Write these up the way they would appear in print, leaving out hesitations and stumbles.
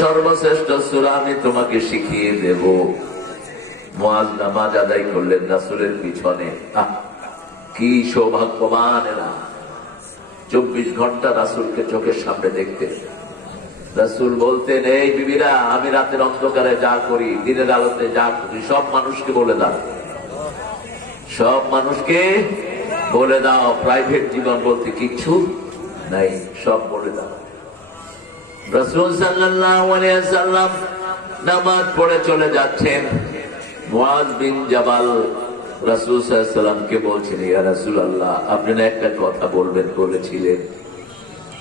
সর্বশ্রেষ্ঠ সূরা আমি তোমাকে শিখিয়ে দেব। মুআজ নামাজ আদায় করলেন রাসূলের পিছনে। কি সৌভাগ্যবান এরা, 24 ঘন্টা রাসূলকে চোখের সামনে দেখতেন। রাসূল বলতেন, এই বিবিরা, আমি রাতের অন্ধকারে যা করি, দিনের আলোতে যা করি, সব মানুষকে বলে দাও, সব মানুষকে বলে দাও। প্রাইভেট জীবন বলতে কিচ্ছু নাই, সব বলে দাও। রাসূল সাল্লাল্লাহু আলাইহি ওয়াসাল্লাম নামাজ পড়ে চলে যাচ্ছেন। মুআজ বিন জাবাল রাসূল সাল্লাল্লাহু আলাইহি ওয়াসাল্লামকে বলছেন, ইয়া রাসূলুল্লাহ, আপনি না একটা কথা বলবেন বলেছিলেন,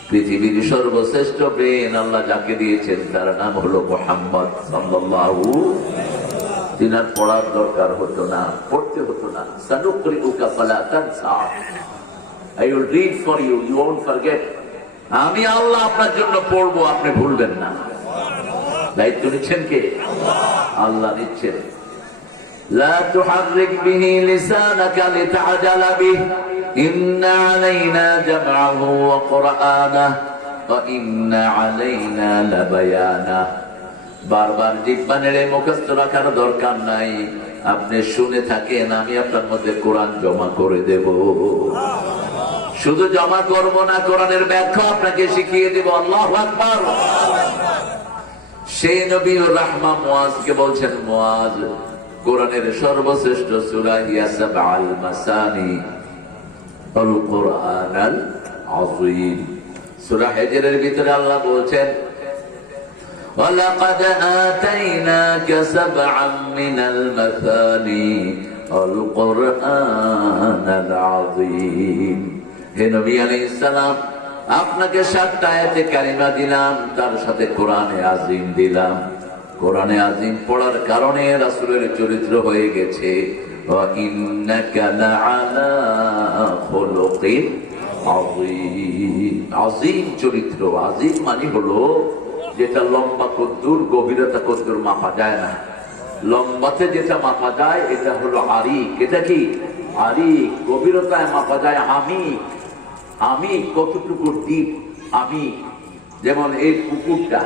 পৃথিবীর সর্বশ্রেষ্ঠ ব্রেন আল্লাহ যাকে দিয়েছেন তার নাম হলো মুহাম্মদ সাল্লাল্লাহু আলাইহি ওয়াসাল্লাম। তিনার পড়ার দরকার হতো না, পড়তে হতো না। সানুকরিউকা ফালা তানসা, I will read for you, you won't forget. আমি আল্লাহ আপনার জন্য পড়বো, আপনি ভুলবেন না। দায়িত্ব নিচ্ছেন কে? আল্লাহ নিচ্ছেন। লা তুহাররিক বিহি লিসানাকা লিতাআজালা বিহি, ইন্না আলাইনা জামআহু ওয়া কুরআনাহু ওয়া ইন্না আলাইনা লাবায়ানাহু। বারবার জিহ্বা নেড়ে মুখস্থ রাখার দরকার নাই, আপনি শুনে থাকেন, আমি আপনার মধ্যে কোরআন জমা করে দেব। শুধু জমা করব না, কোরআনের ব্যাখ্যা আপনাকে শিখিয়ে দেব। আল্লাহু আকবার। সেই নবীর রাহমা মুআজকে বলছেন, মুআজ, কোরআনের সর্বশ্রেষ্ঠ সূরা হিয়া সাবআল মাসানি আল কুরআনাল আযীম। সূরা হিজরের ভিতরে আল্লাহ বলছেন, ওয়ালাকাদ আতাইনাকা সাবআম মিনাল মাসানি আল কুরআনাল আযীম। হে নবী আলাইহিস সালাম, আপনাকে 7টা আয়াতে কারিমা দিলাম, তার সাথে কোরআনে আযীম দিলাম। কোরআনে আযীম পড়ার কারণে রাসূলের চরিত্র হয়ে গেছে ওয়া ইন্নাকা লাআলা খুলুকিন আযীম। আযীম চরিত্র, আযীম মানে হলো যেটা লম্বা কদ্দুর, গভীরতা কদ্দুর মাপা যায় না। লম্বাতে যেটা মাপা যায় এটা হলো আরিক। এটা কি? আরিক। গভীরতায় মাপা যায় আমিক। আমি কতটুকু ডিপ, আমি যেমন এই পুকুরটা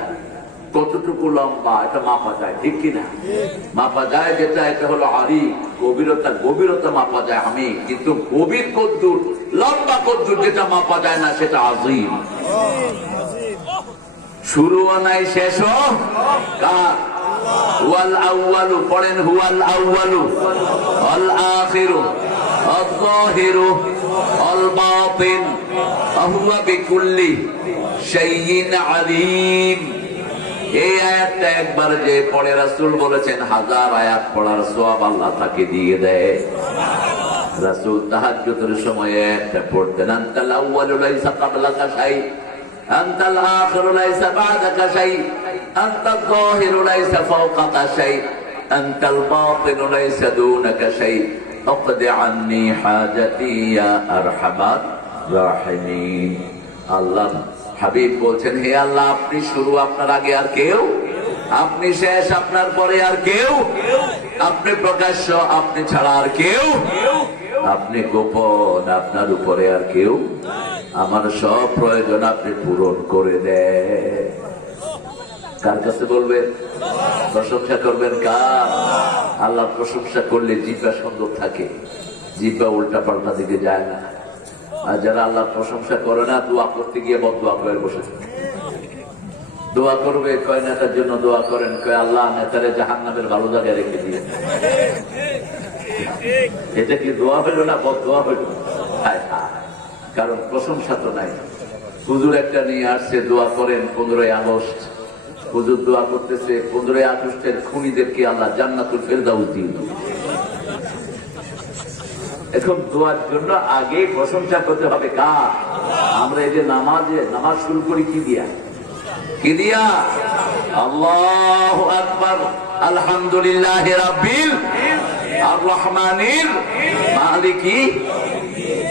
কতটুকু লম্বা, এটা মাপা যায়, ঠিক কিনা? মাপা যায় যেটা, এটা হলো আরিক। গভীরতা, গভীরতা মাপা যায় আমি, কিন্তু গভীর কদ্দুর, লম্বা কদ্দুর যেটা মাপা যায় না সেটা আযীম। শুরুও নাই, শেষও কার? হুয়াল আউয়ালু, পড়েন, হুয়াল আউয়ালু ওয়াল আখিরু আয-যাহিরু ওয়াল বাতিন ওয়া হুয়া বিকুল্লি শাইইন আলীম। এই আয়াতটা একবার যে পড়ে, রাসূল বলেছেন 1000 আয়াত পড়ার সওয়াব আল্লাহ তাকে দিয়ে দেয়। রাসূল তাহাজ্জুদের সময় একটা পড়তেন, আনতাল আউয়ালু লাইসা ক্বাবলাকা শাই, আনতাল আখিরু লাইসা বা'দাকা শাই, আনতাল যাহিরু লাইসা ফাওকাকা শাই, আনতাল বাতিনু লাইসা দুনাকা শাই, আকদি আন্নী হাজাতি ইয়া আরহামার রাহিমিন। আল্লাহ হাবিব বলছেন, হে আল্লাহ, আপনি শুরু, আপনার আগে আর কেউ, আপনি শেষ, আপনার পরে আর কেউ, আপনি প্রকাশ্য, আপনি ছাড়া আর কেউ, আপনি গোপন, আপনার উপরে আর কেউ, আমার সব প্রয়োজন আপনি পূরণ করে দেন। কার কাছে বলবেন? প্রশংসা করবেন কার? আল্লাহ প্রশংসা করলে জিহ্বা সুন্দর থাকে, জিহ্বা উল্টা পাল্টা দিকে যায় না। আর যারা আল্লাহ প্রশংসা করে না, দোয়া করতে গিয়ে বদদোয়া করে বসে থাকে। দোয়া করবে, কয় নেতার জন্য দোয়া করেন, কয় আল্লাহ নেতারে জাহান্নামের ভালো জায়গায় রেখে দিয়ে। এটা কি দোয়া হইল না বদদোয়া হইল? কারণ প্রশংসা তো নাই। হুজুর একটা নিয়ে আসছে, দোয়া করেন 15ই আগস্ট। হুজুর দোয়া করতেছে 15ই আগস্টের খুনিদেরকে আল্লাহ জান্নাতুল ফেরদাউস দিন। এখন দোয়ার জন্য আগে প্রশংসা করতে হবে কার? আমরা এই যে নামাজ শুরু করি কি দিয়া? কি দিয়া? আল্লাহু আকবার, আলহামদুলিল্লাহি রাব্বিল আর রহমানির মালিকি।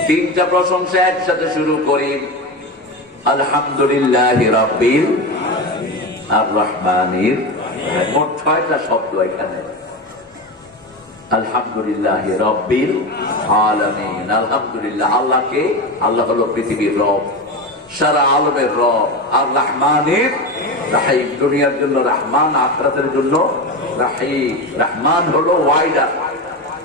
3টা প্রশংসা একসাথে শুরু করি, আলহামদুলিল্লাহি রাব্বিল আর রহমানির। মোট 6টা শব্দ এখানে। আলহামদুলিল্লাহ রাব্বিল আলামিন। আলহামদুলিল্লাহ, আল্লাহকে, আল্লাহ হলো পৃথিবীর রব, সারা আলমের রব। আর রহমানের রাহিম, দুনিয়ার জন্য রহমান, আখিরাতের জন্য রাহিম। রহমান হলো ওয়াইডার,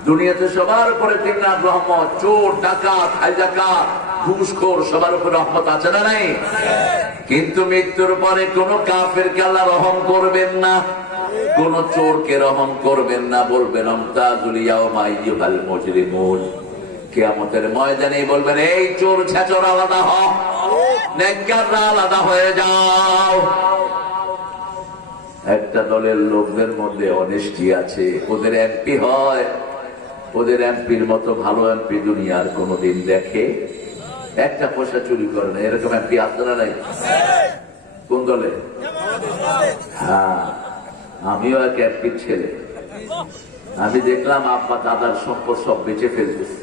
দুনিয়াতে সবার উপরে তিন নাম রহমত, চোর, ডাকাত, হাইজাকার, ঘুষখোর সবার উপরে রহমত আছে না নাই? কিন্তু মৃত্যুর পরে কোন কাফেরকে আল্লাহ রহম করবেন না, কোন চোরকে রহম করবেন না। বলবেন আমতাজুল ইয়াওমা আইয়ুহাল মুজরিমুন, কিয়ামতের ময়দানে বলবেন এই চোর ছেচর আলাদা হ, নেককাররা আলাদা হয়ে যাও। একটা দলের লোকদের মধ্যে অনেস্টি আছে, ওদের এমপি হয়, ওদের এমপির মতো ভালো এমপি দুনিয়ার কোনদিন দেখে, একটা পয়সা চুরি করে না, এরকম এমপি আছে না নাই? কোন দলে? হ্যাঁ, আমিও এক এমপির ছেলে। আমি দেখলাম আব্বা দাদার সম্পদ সব বেঁচে ফেলতেছে।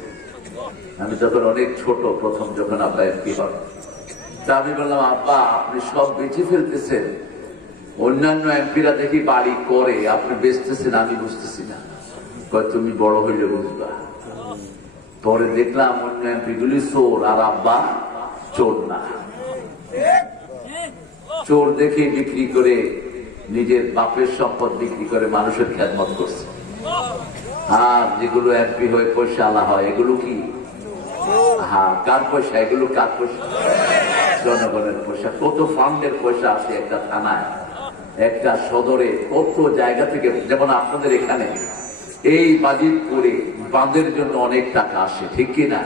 আমি যখন অনেক ছোট, প্রথম যখন আব্বা এমপি হন, তা আমি বললাম আব্বা আপনি সব বেঁচে ফেলতেছেন, অন্যান্য এমপিরা দেখি বাড়ি করে, আপনি বেচতেছেন, আমি বুঝতেছি না। তুমি বড় হইলে বুঝবা। পরে দেখলাম অন্য এমপি গুলি চোর, আর আব্বা চোর না। চোর দেখে বিক্রি করে, নিজের বাপের সম্পদ বিক্রি করে মানুষের খেদমত করছে। আর যেগুলো এমপি হয়ে পয়সা আলা হয়, এগুলো কি? হ্যাঁ, কার পয়সা এগুলো? কার পয়সা? জনগণের পয়সা। কত ফান্ডের পয়সা আছে একটা থানায়, একটা সদরে, কত জায়গা থেকে। যেমন আপনাদের এখানে এই বাজিতপুরে বাঁধের জন্য অনেক টাকা আসে, ঠিক কিনা?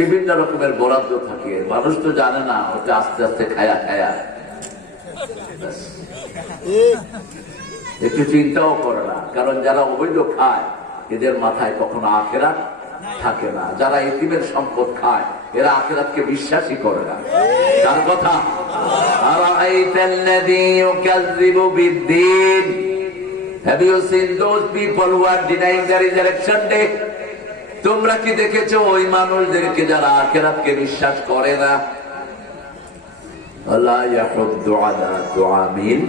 বিভিন্ন রকমের বরাদ্দ থাকে, মানুষ তো জানে না, ওটা আস্তে আস্তে খায়া খায়া একটু চিন্তাও করে না। কারণ যারা অবৈধ খায় এদের মাথায় কখনো আখিরাত থাকে না। যারা এতিমের সম্পদ খায় এরা আখিরাতকে বিশ্বাসই করে না। তার কথা আরাআইতাল্লাযী ইউকাযযিবু বিদ্দীন, have you seen those people who are denying the resurrection day? তোমরা কি দেখেছো ওই মানুষদেরকে যারা আখিরাতকে বিশ্বাস করে না? আল্লাহ ইয়াহুদ্দু আলা তুআমিল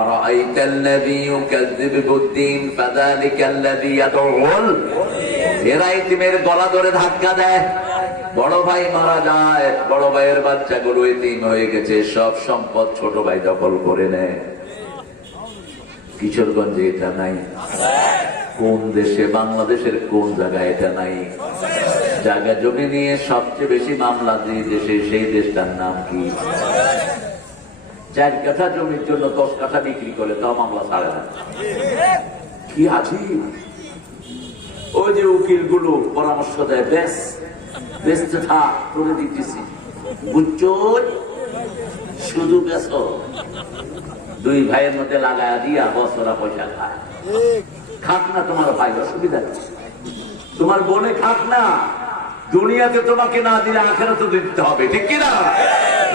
আরাআইতাল্লাযী ইউকাযযিবু বিদ্দীন ফাযালিকাল্লাযী ইয়াদউল, এরা ইতিমের গলা ধরে ধাক্কা দেয়। বড় ভাই মারা যায়, বড় ভাইয়ের বাচ্চাগুলো ইতিম হয়ে গেছে, সব সম্পদ ছোট ভাই দখল করে নেয়। কিশোরগঞ্জে এটা নাই? কোন দেশে? বাংলাদেশের কোন জায়গায় এটা নাই? জায়গা জমি নিয়ে সবচেয়ে বেশি মামলা যে দেশে, সেই দেশটার নাম কি? 4 কাঠা জমির জন্য 10 কাঠা বিক্রি করে, তাও মামলা ছাড়ে না। কি আজীব! ওই যে উকিল গুলো পরামর্শ দেয়, বেশ বেচতে থাক, করে দিতেছি, বুঝছো, শুধু বেচো। 2 ভাইয়ের মধ্যে লাগায়া দিয়া বছরা পয়সা খায়। খাক না তোমার ভাই, অসুবিধা নেই, তোমার বোনে খাক না, দুনিয়াতে তোমাকে না দিলে আখিরাতে দিতে হবে, ঠিক কিনা?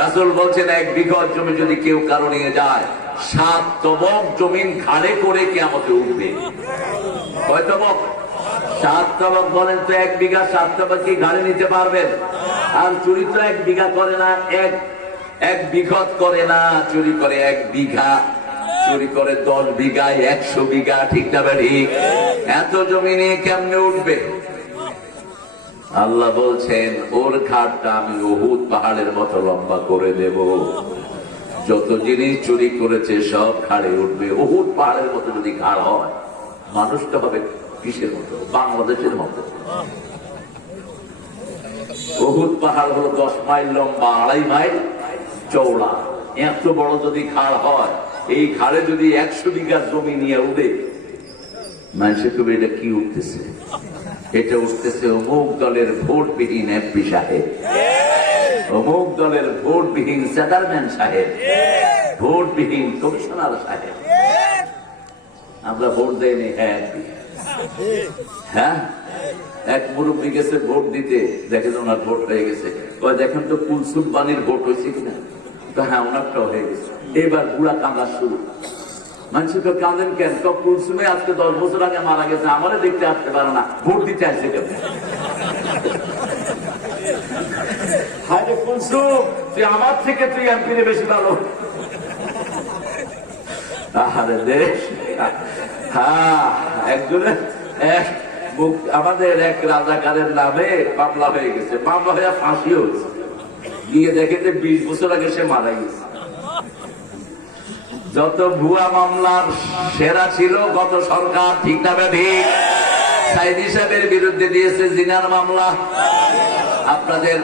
রাসূল বলছেন 1 বিঘা জমি যদি কেউ কারো নিয়ে যায়, 7 তবক জমিন ঘাড়ে করে কিয়ামতে উঠবে। কয় তবক? 7 তবক। বলেন তো 1 বিঘা 7 তবক কি ঘাড়ে নিতে পারবেন? আর চুরি তো 1 বিঘা করে না, এক বিঘত করে না, চুরি করে 1 বিঘা, চুরি করে 10 বিঘায় 100 বিঘা, ঠিক না ঠিক? এত জমি নিয়ে কেমনে উঠবে? আল্লাহ বলছেন ওর ঘাটটা আমি উহুদ পাহাড়ের মতো লম্বা করে দেব। যত জিনিস চুরি করেছে সব ঘাড়ে উঠবে। উহুদ পাহাড়ের মতো যদি ঘাড় হয়, মানুষটা হবে কিসের মতো? বাংলাদেশের মতো। উহুদ পাহাড় হলো 10 মাইল লম্বা, 2.5 মাইল চওড়া। এত বড় যদি ঘাড় হয়, এই ঘাড়ে যদি 100 বিঘা জমি নিয়ে উঠে, মানুষের কবে এটা কি উঠতেছে? এটা উঠতেছে অমুক দলের ভোটবিহীন এমপি সাহেব, অমুক দলের ভোটবিহীন চেয়ারম্যান সাহেব, ভোটবিহীন কমিশনার সাহেব। আমরা ভোট দেয়নি, হ্যাঁ, এক মুরব্বী গেছে ভোট দিতে, দেখেন ওনার ভোট হয়ে গেছে। দেখেন তো কুলসুম বাণীর ভোট হয়েছে কিনা? তো হ্যাঁ, ওনারটাও হয়ে গেছে। এবার বুড়া কাঁদা শুরু। মানুষের তো কাঁদেন কেন? তো কুলসুমে আজকে 10 বছর আগে মারা গেছে, আমারে দেখতে আসতে পারে না, ভোট দিতে আসছে কেন? হায় কুলসুম, তুই আমার থেকে তুই এমপিরে বেশি ভালো। আরে দেশ, হ্যাঁ, একজনের আমাদের এক রাজাকারের নামে মামলা হয়ে গেছে, মামলা হয়ে ফাঁসি হয়েছে। গিয়ে দেখে যে 20 বছর আগে সে মারা গেছে। যত ভুয়া মামলার সেরা ছিল গত সরকার, ঠিক না ঠিক? সাইদি সাহেবের বিরুদ্ধে দিয়েছে জিনার মামলা। আপনাদের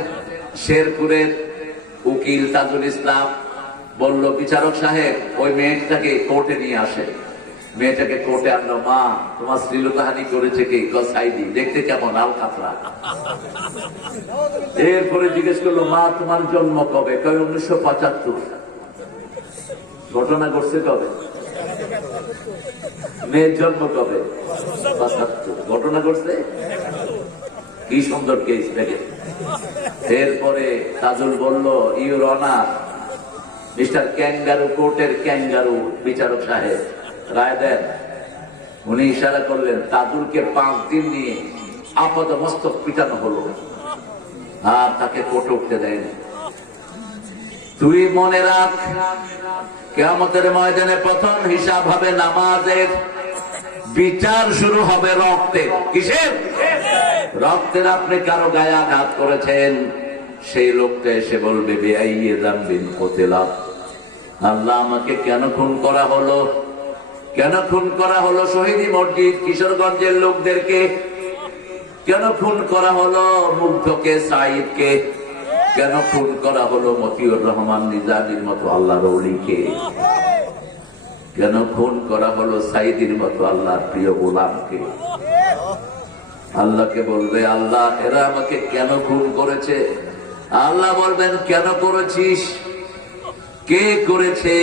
শেরপুরের উকিল তাজুল ইসলাম বলল, বিচারক সাহেব ওই মেয়েটাকে কোর্টে নিয়ে আসে। মেয়েটাকে কোর্টে আনলো। মা, তোমার শ্লীলতাহানি করেছে কে? সাইদি। দেখতে কেমন? আল কাতরা। এরপরে জিজ্ঞেস করলো, মা তোমার জন্ম কবে? 1975। ঘটনা ঘটছে কবে? মেয়ের জন্ম কবে? 75। ঘটনা ঘটছে। কি সুন্দর কেস দেখে। এরপরে তাজুল বলল, ইউর অনার, মিস্টার ক্যাঙ্গারু, কোর্টের ক্যাঙ্গারু বিচারক সাহেব, রায় দেন। উনি ইশারা করলেন। তাজুলকে 5 দিন নিয়ে আপাত মস্তক পিটানো হলো, আর তাকে কোর্টে উঠতে দেয়নি। তুই মনে রাখ, কিয়ামতের ময়দানে প্রথম হিসাব হবে নামাজের, বিচার শুরু হবে রক্তের। কিসের? রক্তের। আপনি কারো গায়ে আঘাত করেছেন, সেই লোকটা এসে বলবে, বেআইয়ে যামবিন কতিলা, আল্লাহ আমাকে কেন খুন করা হলো? কেন খুন করা হলো? শহীদি মসজিদ কিশোরগঞ্জের লোকদেরকে কেন খুন করা হলো? মুগ্ধকে, সাইদকে কেন খুন করা হলো? মতিউর রহমান নিজামীর মতো আল্লাহর ওলিকে কেন খুন করা হলো? সাইদির মতো আল্লাহর প্রিয় গোলামকে। আল্লাহকে বলবে, আল্লাহ এরা আমাকে কেন খুন করেছে? আল্লাহ বলবেন, কেন করেছিস? কে করেছে?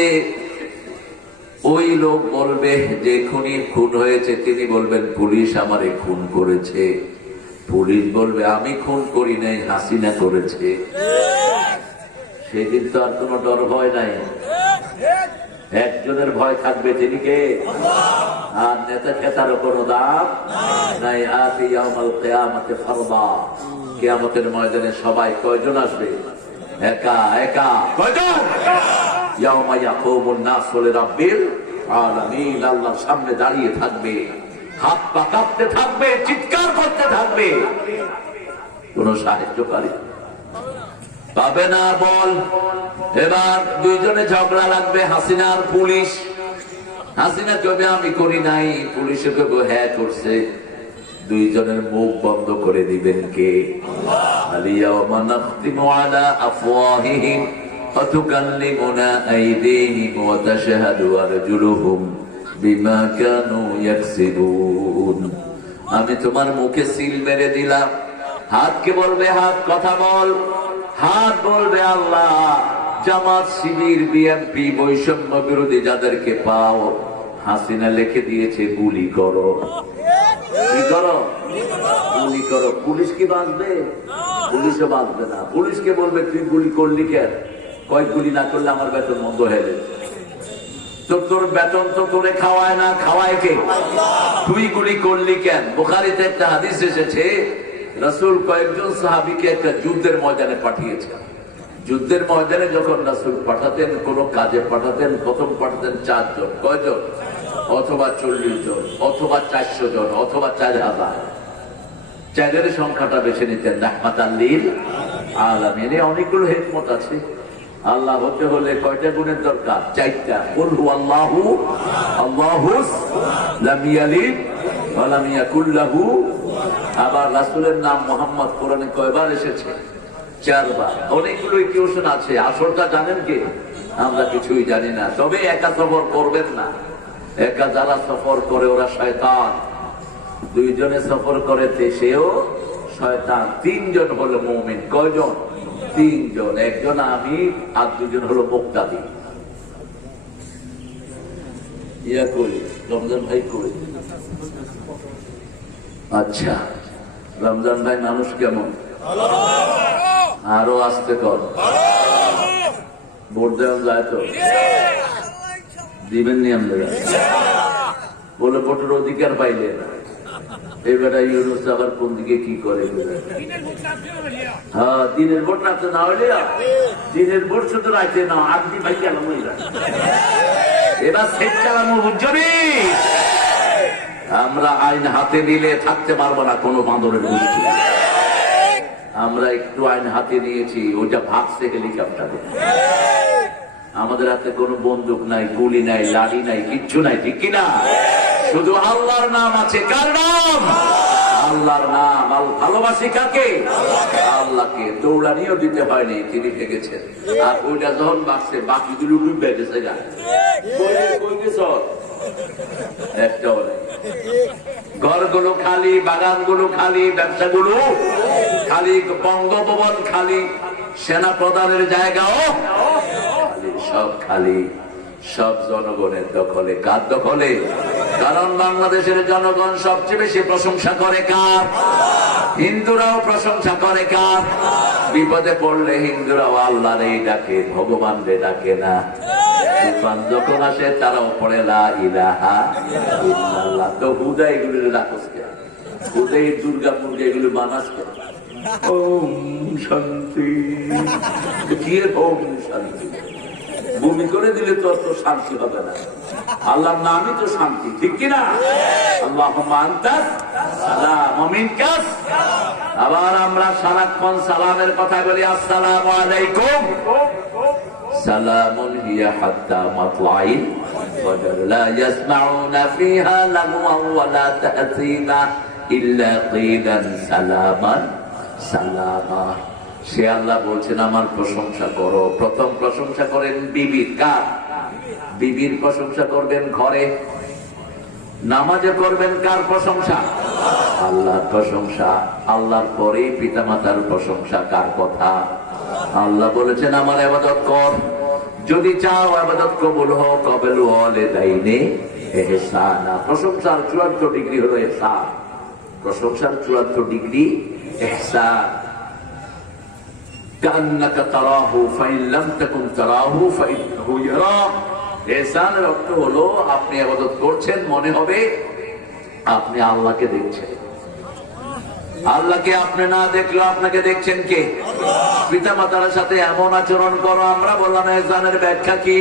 ওই লোক বলবে যে খুনি খুন হয়েছে, তিনি বলবেন, পুলিশ আমারে খুন করেছে। পুলিশ বলবে, আমি খুন করি নাই, হাসিনা করেছে। সেদিন তো আর কোনো ডর ভয় নাই, একজনের ভয় থাকবে, তিনি কে? আর নেতা খেতারও কোনো দাম নাই। আতি ইয়াউমাল কিয়ামাতি ফারদা, কিয়ামতের ময়দানে সবাই কয়জন আসবে? একা একা। কয়জন? ইয়াউমা ইয়াকুমুন নাসু লিরাব্বিল আলামিন, আল্লাহর সামনে দাঁড়িয়ে থাকবে, হাত পা কাঁপতে থাকবে, চিৎকার করতে থাকবে, কোন সাহায্যকারী পাবে না। বল, এবার দুইজনে ঝগড়া লাগবে, হাসিনা আর পুলিশ। হাসিনা কবে আমি করি নাই, পুলিশে কবে হ্যাঁ করছে। দুইজনের মুখ বন্ধ করে দিবেন কে? আলিয়াউমা নাখতিমু আলা আফওয়াহিহিম ওয়া তুকাল্লিমুনা আইদিহিম ওয়া তাশহাদু আরজুলুহুম বিমা কানু ইয়াকসিবুন। আমি তোমার মুখে সিল মেরে দিলাম। হাতকে বলবে, হাত কথা বল। হাত বলবে, আল্লাহ জামাত, শিবির, বিএনপি, বৈষম্য বিরোধী যাদেরকে পাও, হাসিনা লিখে দিয়েছে গুলি করো। কি করো? গুলি করো। পুলিশ কি বাঁচবে? পুলিশও বাঁচবে না। পুলিশকে বলবে, তুই গুলি করলি কেন? কয়েক গুলি না করলে আমার বেতন বন্ধ হয়ে যাবে। তোর বেতন তো তোরে খাওয়ায় না, খাওয়ায় কে? তুই গুলি করলি কেন? বুখারীতে একটা হাদিস এসেছে, রাসূল কয়েকজন সাহাবীকে একটা যুদ্ধের ময়দানে পাঠিয়েছেন। যুদ্ধের ময়দানে যখন রাসূল পাঠাতেন, কোন কাজে পাঠাতেন, প্রথম পাঠাতেন 4 জন। কয়জন? অথবা 40 জন, অথবা 400 জন, অথবা 4000। 4-এর সংখ্যাটা বেছে নিতেন রাহমাতাল লিল আলামিন। অনেকগুলো হিকমত আছে। আল্লাহ হতে হলে কয়টা গুণের দরকার? 4টা। কুল হুয়াল্লাহু আল্লাহুস লাম ইয়ালিদ ওয়া লাম ইয়াকুল লাহু। আবার রাসূলের নাম মুহাম্মদ কোরআনে কয়বার এসেছে? 4 বার। অনেকগুলো ইকুয়েশন আছে। আসলটা জানেন কে? আমরা কিছুই জানি না। তবে একা সফর করবেন না। একা যারা সফর করে ওরা শয়তান। 2 জনে সফর করে সেও শয়তান। 3 জন হলো মুমিন। কয়জন? 3 জন। একজন আমি, আর 2 জন হলো মুক্তাদি। ইয়া করি রমজান ভাই করি। আচ্ছা, রমজান ভাই মানুষ কেমন? আরো আসতে কর। ভোট দেওয়া যায় তো? দিবেন নি আমরা? বলে ভোটের অধিকার পাইলে এবারে ইউনুস আবার কোন দিকে কি করে? হ্যাঁ, দিনের ভোট নাচতে না হইলে, দিনের ভোট শুধু রাখছে না, আজকে ভাই চালাম। এবার সেট চালামো, বুঝছি। আমরা আইন হাতে নিলে থাকতে পারবো না কোনো বাঁদরের গোষ্ঠী। আমরা একটু আইন হাতে নিয়েছি, ওইটা ভাগছে হেলিকপ্টারে। আমাদের হাতে কোনো বন্দুক নাই, গুলি নাই, লাড়ি নাই, কিচ্ছু নাই, ঠিক কিনা? শুধু আল্লাহর নাম আছে। কার নাম? আল্লাহর নাম। ভালোবাসি কাকে? আল্লাহকে। দৌড়ানিও দিতে হয়নি, তিনি ভেগেছেন। আর ওইটা যখন বাঁচছে, বাকিগুলো ডুবে গেছে। একটাও নেই। ঘরগুলো খালি, বাগানগুলো খালি, ব্যবসাগুলো খালি, বঙ্গভবন খালি, সেনা প্রধানের জায়গাও খালি, সব খালি, সব জনগণের দখলে। কার দখলে? কারণ বাংলাদেশের জনগণ সবচেয়ে বেশি প্রশংসা করে কার? হিন্দুরাও প্রশংসা করে কার? বিপদে পড়লে হিন্দুরাও আল্লাহরেই ডাকে, ভগবান রে ডাকে না। তুফান যখন আসে তারাও পড়ে লা ইলাহা ইল্লাল্লাহ। তো হুদা এগুলো ডাকস কে? হুদাই দুর্গা পূজা এগুলো বানাস কে? ওম শান্তি। কি ওম শান্তি? ভূমি করে দিলে তো অত শান্তি হবে না। আল্লাহর নামই তো শান্তি, ঠিক কিনা? আল্লাহুম্মা আনতাস সালাম ওয়া মিনকাস। আবার আমরা সারাক্ষণ সালামের কথা বলি, আসসালামু আলাইকুম। সালামুন হিয়া হাত্তা মাতলাইল ফাজর লা ইয়াসমাউনা ফিহা লাগওয়ান ওয়া লা তা'সীমা ইল্লা কিলান সালামান সালামা। সে আল্লাহ বলছেন আমার প্রশংসা করো। প্রথম প্রশংসা করেন বিবির। কার? বিবির প্রশংসা করবেন ঘরে। নামাজে করবেন কার প্রশংসা? আল্লাহর প্রশংসা। আল্লাহর পরে পিতা মাতার প্রশংসা। কার কথা? আল্লাহ বলেছেন আমার ইবাদত কর, যদি চাও ইবাদত কবুল হোক। কবুল হলে দাইনে ইহসানা। প্রশংসার চূড়ান্ত ডিগ্রি হলো ইহসান। প্রশংসার চূড়ান্ত ডিগ্রি ইহসান। কান্নাকা তারাহু ফাইন লাম তাকুন তারাহু ফাইন্নাহু ইয়ারাক। ইহসানের অর্থ হলো আপনি ইবাদত করছেন, মনে হবে আপনি আল্লাহকে দেখছেন। আল্লাহকে আপনি না দেখলেও আপনাকে দেখছেন কে? পিতা মাতার সাথে এমন আচরণ করো। আমরা বললাম ইহসানের ব্যাখ্যা কি?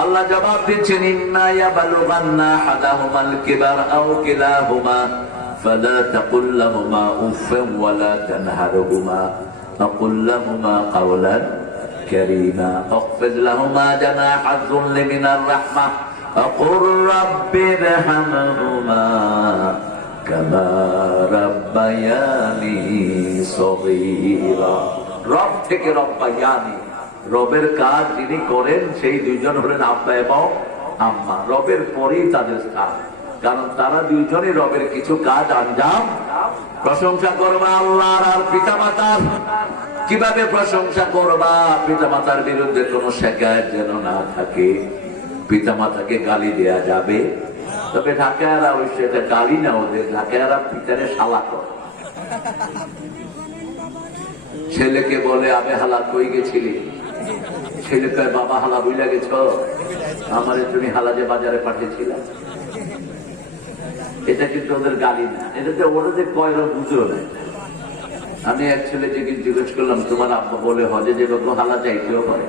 আল্লাহ জবাব দিচ্ছেন, ইম্মা ইয়াবলুগান্না আহাদাহুমাল কিবার আও কিলাহুমা ফালা তাকুল লাহুমা উফফান ওয়ালা তানহারহুমা وقل لهما قولا كريما واخفض لهما جناح الذل من الرحمة وقل رب ارحمهما كما ربياني صغيرا। রব থেকে রব্বায়ানি, রবের কাজ যিনি করেন সেই দুইজন হলেন আব্বা এবং আম্মা। রবের পরেই তাদের স্থান, কারণ তারা দুইজনই রবের কিছু কাজ আঞ্জাম। প্রশংসা করবা আল্লাহর আর পিতা মাতার। কিভাবে প্রশংসা করবা? পিতা মাতার বিরুদ্ধে কোনো শিকায়ত যেন না থাকে। পিতা মাতাকে গালি দেয়া যাবে, তবে ঢাকায়রা ওই সেটা গালি না, ওদের ঢাকায়রা পিতারে শালা করে। ছেলেকে বলে আবে হালা কই গেছিলি? ছেলে কয় বাবা হালা বুইলা গেছ, আমার তুমি হালা যে বাজারে পাঠিয়েছিলাম। এটা কিন্তু ওদের গালি না, এটাতে ওরা যে কয়রা বুঝেও নেয়। আমি এক ছেলে জিজ্ঞেস করলাম তোমার আব্বা বলে হজে যে বাবু হালা চাইতেও পারে।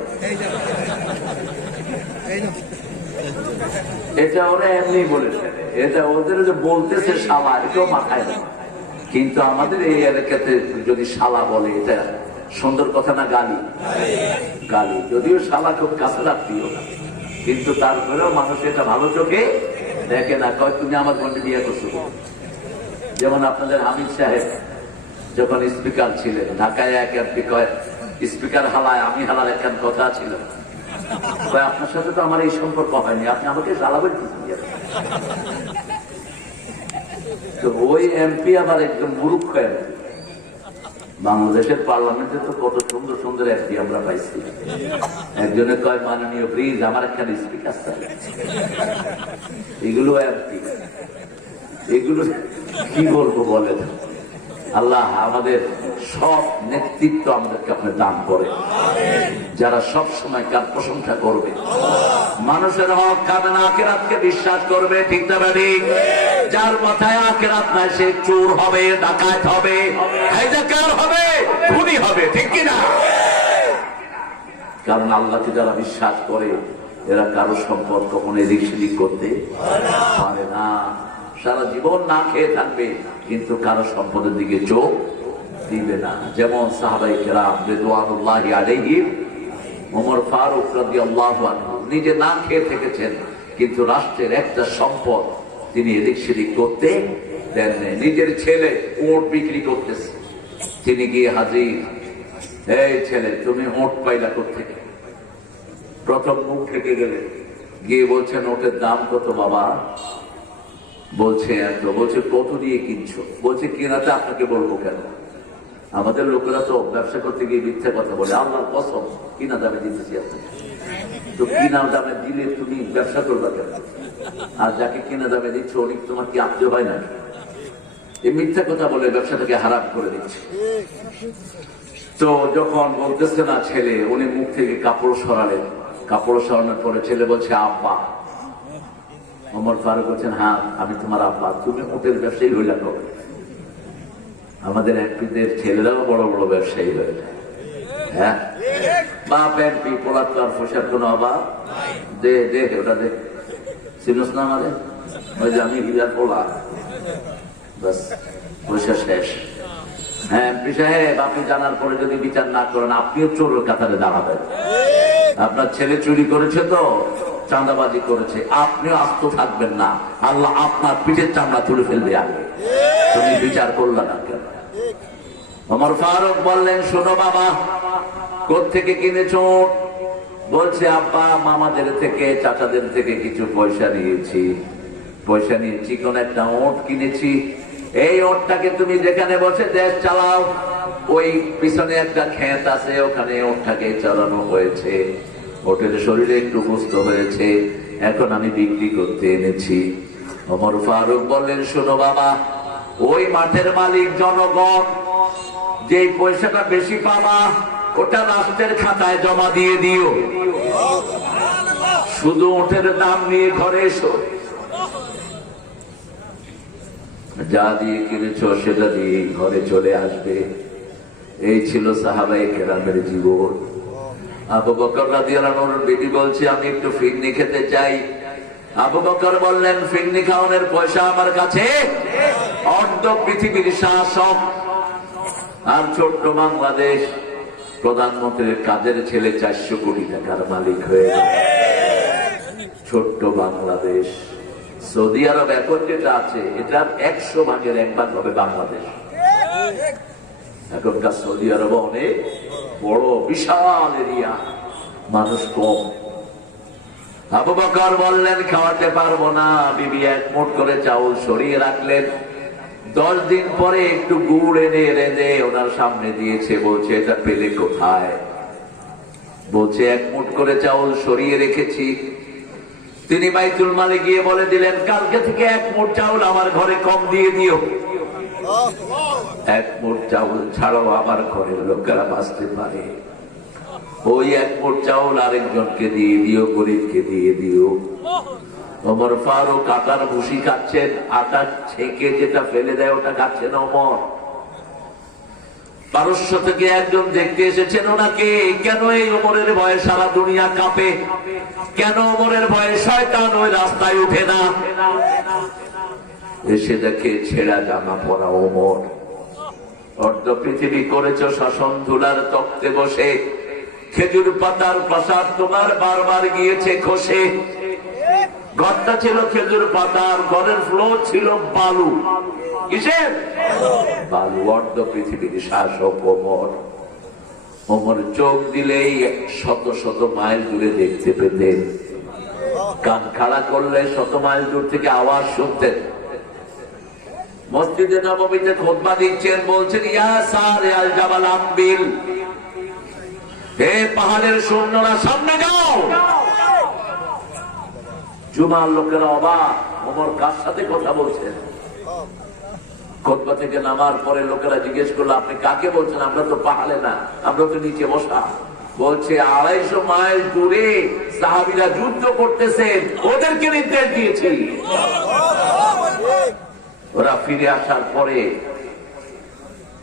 এটা ওরা এমনি বলেছে, এটা ওদের যে বলতেছে শালা, এটাও মাথায় না। কিন্তু আমাদের এই এলাকাতে যদি শালা বলে এটা সুন্দর কথা না? গালি। গালি। যদিও শালা খুব কাছে রাখতেও, কিন্তু তারপরেও মানুষ এটা ভালো চোখে দেখে না। কয় তুমি আমার বোনকে বিয়ে করছো। যেমন আপনাদের হামিদ সাহেব যখন স্পিকার ছিলেন ঢাকায়, এক এমপি কয় স্পিকার হালায় আমি হালার একখান কথা ছিল। আপনার সাথে তো আমার এই সম্পর্ক হয়নি, আপনি আমাকে শালা বলতেছেন। তো ওই এমপি আবার একদম মূর্খ এমপি। বাংলাদেশের পার্লামেন্টে তো কত সুন্দর সুন্দর এমপি আমরা পাইছি। একজনে কয় মাননীয় প্লিজ আমার একখান স্পিকার চাই। এগুলো এমপি, এগুলো কি বলবো বলেন? আল্লাহ আমাদের সব নেতৃত্ব আমাদেরকে আপনি দান করে, যারা সব সময় কার প্রশংসা করবে, মানুষের হক খাবে না, আখিরাতকে বিশ্বাস করবে। ঠিক না ঠিক? যার মাথায় আখিরাত নাই সে চোর হবে, ডাকাত হবে, হাইজাকার হবে, খুনি হবে। ঠিক কিনা? কারণ আল্লাহকে যারা বিশ্বাস করে এরা কারো সম্পদ কখনো এদিক সেদিক করতে পারে না। সারা জীবন না খেয়ে থাকবে কিন্তু কারো সম্পদের দিকে চোখ দিবে না। যেমন সাহাবায়ে কেরাম রিদওয়ানুল্লাহি আলাইহিম ওমর ফারুক রাদিয়াল্লাহু আনহু নিজে না খেয়ে থেকেছেন, কিন্তু রাষ্ট্রের একটা সম্পদ তিনি এদিক সেদিক করতে দেন না। নিজের ছেলে উট বিক্রি করতেছে, তিনি গিয়ে হাজির। এই ছেলে, তুমি উট পাইলা কোত্থেকে? প্রথম মুখ থেকে গেলে গিয়ে বলছেন, ওটের দাম কত বাবা? বলছে এত। বলছে কত দিয়ে কিনছো? বলছে কেনাতে আপনাকে বলবো কেন? আমাদের লোকেরা তো ব্যবসা করতে গিয়ে মিথ্যা কথা বলে। আল্লাহর কসম, কিনা দামে দিতেছি আপনাকে। তো কিনা দামে দিলে তুমি ব্যবসা করবা কেন? আর যাকে কিনা দামে দিচ্ছ উনি তোমার কি আত্মীয় হয় না? এই মিথ্যা কথা বলে ব্যবসাটাকে হারাম করে দিচ্ছে। তো যখন বলতেছে না ছেলে, উনি মুখ থেকে কাপড় সরালেন। কাপড় সরানোর পরে ছেলে বলছে আব্বা। ওমর ফারুক বলছেন, হ্যাঁ আমি তোমার আব্বা। তুমি হোটেল ব্যবসায়ী হইলা কবে? আমাদের এমপিদের ছেলেরাও বড় বড় ব্যবসায়ী হয়ে যায়। হ্যাঁ, বাপ এমপি পোলার তো আর ফসার কোন অভাব। দে দে ওটা দে, চিনস না আমাদের? ওই যে আমি হিলার পোলা, বাস পয়সা শেষ। হ্যাঁ এমপি সাহেব, আপনি জানার পরে যদি বিচার না করেন, আপনিও চোরের কাতারে দাঁড়াবেন। আপনার ছেলে চুরি করেছে তো, চাঁদাবাজি করেছে, আপনিও আস্ত থাকবেন না। আল্লাহ আপনার পিঠের চামড়া তুলে ফেলবে আগে। তুমি বিচার করলে না কেন? ওমর ফারুক বললেন, শোনো বাবা, কোত্থেকে কিনেছো? বলছে আব্বা মামাদের থেকে, চাচাদের থেকে কিছু পয়সা নিয়েছি। পয়সা নিয়েছি, কোন একটা ওট কিনেছি। এই ওটটাকে তুমি যেখানে বসে দেশ চালাও, ওই পিছনে একটা ক্ষেত আছে, ওখানে ওটটাকে চালানো হয়েছে। ওটের শরীরে একটু সুস্থ হয়েছে, এখন আমি বিক্রি করতে এনেছি। ওমর ফারুক বললেন, শোনো বাবা, ওই মাঠের মালিক জনগণ, যে পয়সাটা বেশি পাবা ওটা রাষ্ট্রের খাতায় জমা দিয়ে দিও। শুধু ওটের দাম নিয়ে ঘরে এসো, যা দিয়ে কিনেছ সেটা দিয়ে ঘরে চলে আসবে। এই ছিল সাহাবায়ে কেরামের জীবন। আবু বকর রাদিয়াল্লাহু আনহুর বিবি বলছে, আমি একটু ফিরনি খেতে চাই। আবু বকর বললেন, ফিরনি খাওয়ানোর পয়সা আমার কাছে। অর্ধ পৃথিবীর শাসক আর ছোট্ট বাংলাদেশ, প্রধানমন্ত্রীর কাজের ছেলে 400 কোটি টাকার মালিক হয়ে গেল। ছোট্ট বাংলাদেশ। সৌদি আরব এখন যেটা আছে, এটার 100 ভাগের 1 ভাগ হবে বাংলাদেশ। এখনকার সৌদি আরব অনেক বড়, বিশাল এরিয়া, মানুষ কম। আবু বকর বললেন, খাওয়াতে পারবো না। বিবি 1 মুঠ করে চাউল সরিয়ে রাখলেন। 10 দিন পরে একটু গুড় এনে রেঁধে ওনার সামনে দিয়েছে। বলছে, এটা পেলে কোথায়? বলছে, 1 মুঠ করে চাউল সরিয়ে রেখেছি। তিনি বাইতুল মালে গিয়ে বলে দিলেন, কালকে থেকে 1 মুঠ চাউল আমার ঘরে কম দিয়ে দিও। 1 মুঠ চাউল ছাড়াও আমার ঘরের লোকেরা বাঁচতে পারে। ওই 1 মুঠ চাউল আরেকজনকে দিয়ে দিও, গরিবকে দিয়ে দিও। ওমর ফারুক আটার ভুসি খাচ্ছেন, আটা ছেঁকে যেটা ফেলে দেয় ওটা খাচ্ছেন ওমর। পারস্য থেকে একজন দেখতে এসেছেন ওনাকে। কেন এই ওমরের ভয়ে সারা দুনিয়া কাঁপে? কেন ওমরের ভয়ে শয়তান ওই রাস্তায় উঠে না? এসে দেখে ছেঁড়া জামা পরা ওমর। অর্ধ পৃথিবী করেছ শাসন ধুলার তক্তে বসে, খেজুর পাতার প্রাসাদ তোমার বারবার গিয়েছে খসে। ঘরটা ছিল খেজুর পাতার, ঘরের ফ্লোর ছিল বালু। কিসের বালু? অর্ধ পৃথিবীর শাসক ওমর। ওমর চোখ দিলেই 100 মাইল দূরে দেখতে পেতেন। কান খাড়া করলে 100 মাইল দূর থেকে আওয়াজ শুনতেন। মসজিদে নববীতে খুতবা দিচ্ছেন, বলছেন, ইয়া সারে আল জাবাল আমবিল, হে পাহাড়ের সৈন্যরা সামনে যাও। জুমার লোকেরা অবাক, ওমর কার সাথে কথা বলছেন? খুতবা থেকে নামার পরে লোকেরা জিজ্ঞেস করলো, আপনি কাকে বলছেন? আমরা তো পাহাড়ে না, আমরা তো নিচে বসা। বলছে, 250 মাইল দূরে সাহাবীরা যুদ্ধ করতেছেন, ওদেরকে নির্দেশ দিয়েছি। ওরা ফিরে আসার পরে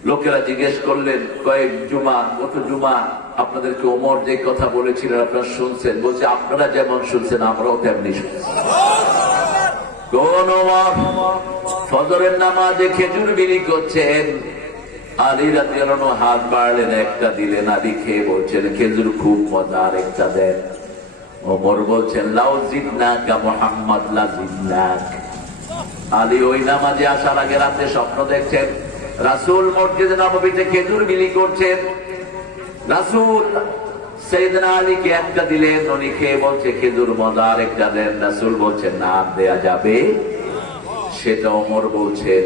লোকেরা জিজ্ঞেস করলেন, কয়েক জুমা, গত জুমা আপনাদেরকে ওমর যে কথা বলেছিলেন আপনারা শুনছেন? বলছে, আপনারা যেমন শুনছেন আমরাও তেমনি শুনছি। কোন ওমর? ফজরের নামাজে খেজুর বিলি করছেন, আলী রাদিয়াল্লাহু আনহু হাত বাড়লেন, একটা দিলেন। আলী খেয়ে বলছেন খেজুর খুব মজা, আর একটা দেন। ওমর বলছেন লাউ জিদনাকা মুহাম্মদ লা জিদনাক। আলী ওই নামাজে আসার আগে রাতে স্বপ্ন দেখছেন রাসূল মসজিদে নববীতে খেজুর বিলি করছেন। রাসূল সাইয়েদনা আলীকে একটা দিলেন, উনি খেয়ে বলছে খেজুর মজা, আর একটা দেন। রাসূল বলছেন না, দেয়া যাবে। সেটা ওমর বলছেন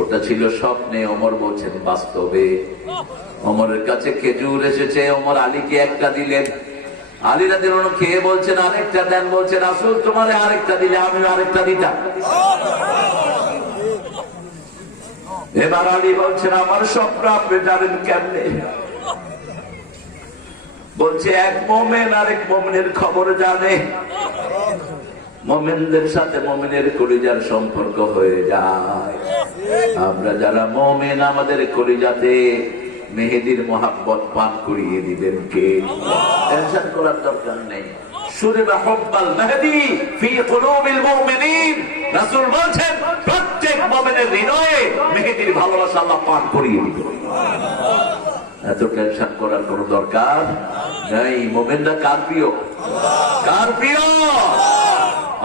ওটা ছিল স্বপ্নে, ওমর বলছেন বাস্তবে। ওমরের কাছে খেজুর এসেছে, ওমর আলীকে একটা দিলেন। আলী রাদিয়াল্লাহু আনহু খেয়ে বলছেন আরেকটা দেন। বলছেন রাসূল তোমারে আরেকটা দিলে আমি আরেকটা দিতাম। এবার আলী বলছেন আমার স্বপ্ন আপনি জানেন কেমনে? বলছে এক মুমিন আরেক মুমিনের খবর জানে। মুমিনদের সাথে মুমিনের কলিজার সম্পর্ক হয়ে যায়। আমরা যারা মুমিন আমাদের কলিজাতে মেহেদীর মোহাব্বত পান করিয়ে দিবেন কে? টেনশন করার দরকার নেই। শুরিবা হুব্বাল মেহেদী ফি কুলুবিল মুমিনিন। রাসূল বলেন প্রত্যেক মুমিনের হৃদয়ে মেহেদীর ভালোবাসা আল্লাহ পান করিয়ে দিবেন। এত টেনশন করার কোনো দরকার নেই। মুমিনরা কার প্রিয়? কার প্রিয়?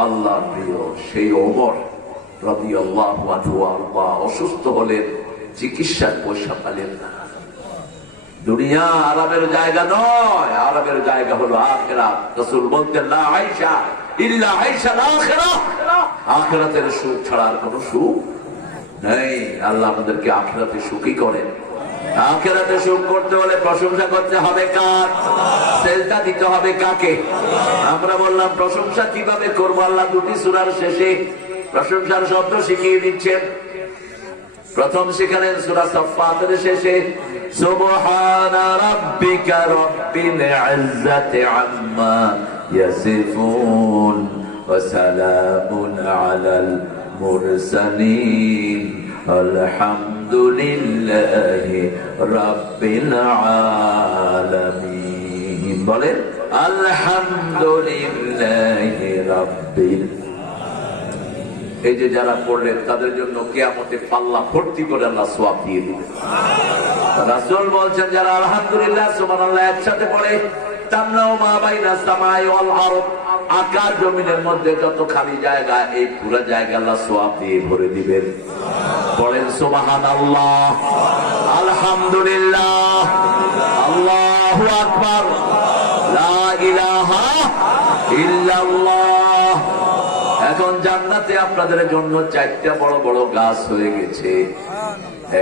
আল্লাহ প্রিয়। সেই ওমর রাদিয়াল্লাহু আনহু অসুস্থ হলেন, চিকিৎসার পয়সা পেলেন না। দুনিয়া আরামের জায়গা নয়, আরামের জায়গা হলো আখিরাত। রাসূল বলতেন লা আয়েশা ইল্লা আয়েশাল আখিরাহ। আখিরাতের সুখ ছাড়া আর কোনো সুখ নেই। আল্লাহ আমাদেরকে আখিরাতে সুখী করেন। আখিরাতে সুখ করতে হলে প্রশংসা করতে হবে কার? সেজদা দিতে হবে কাকে? আমরা বললাম প্রশংসা কিভাবে করব? আল্লাহ দুটি সূরার শেষে প্রশংসার শব্দ শিখিয়ে দিচ্ছেন। প্রথম শিখালেন সূরা সাফফাতের শেষে সুবহানা রাব্বিকা রাব্বিল ইজ্জাতি আম্মা ইয়াসিফুন ওয়া সালামুন আলাল মুরসালিন আলহামদুলিল্লাহি রাব্বিল আলামিন। বলেন আলহামদুলিল্লাহি রাব্বিল। এই যে যারা পড়লেন তাদের জন্য কিয়ামতে পাল্লা ভর্তি করে আল্লাহ সওয়াব দিয়ে দিবেন। রাসূল বলছেন যারা আলহামদুলিল্লাহ সুবহানাল্লাহ একসাথে পড়ে তামনাউ মা বাইনা সামাই ওয়াল আরদ, আকাশ জমিনের মধ্যে যত খালি জায়গা এই পুরো জায়গা আল্লাহ সওয়াব দিয়ে ভরে দিবেন। পড়েন সুবহানাল্লাহ, আলহামদুলিল্লাহ, আল্লাহু আকবার, লা ইলাহা ইল্লাল্লাহ। এখন জান্নাতে আপনাদের জন্য 4টা বড় বড় গাছ হয়ে গেছে।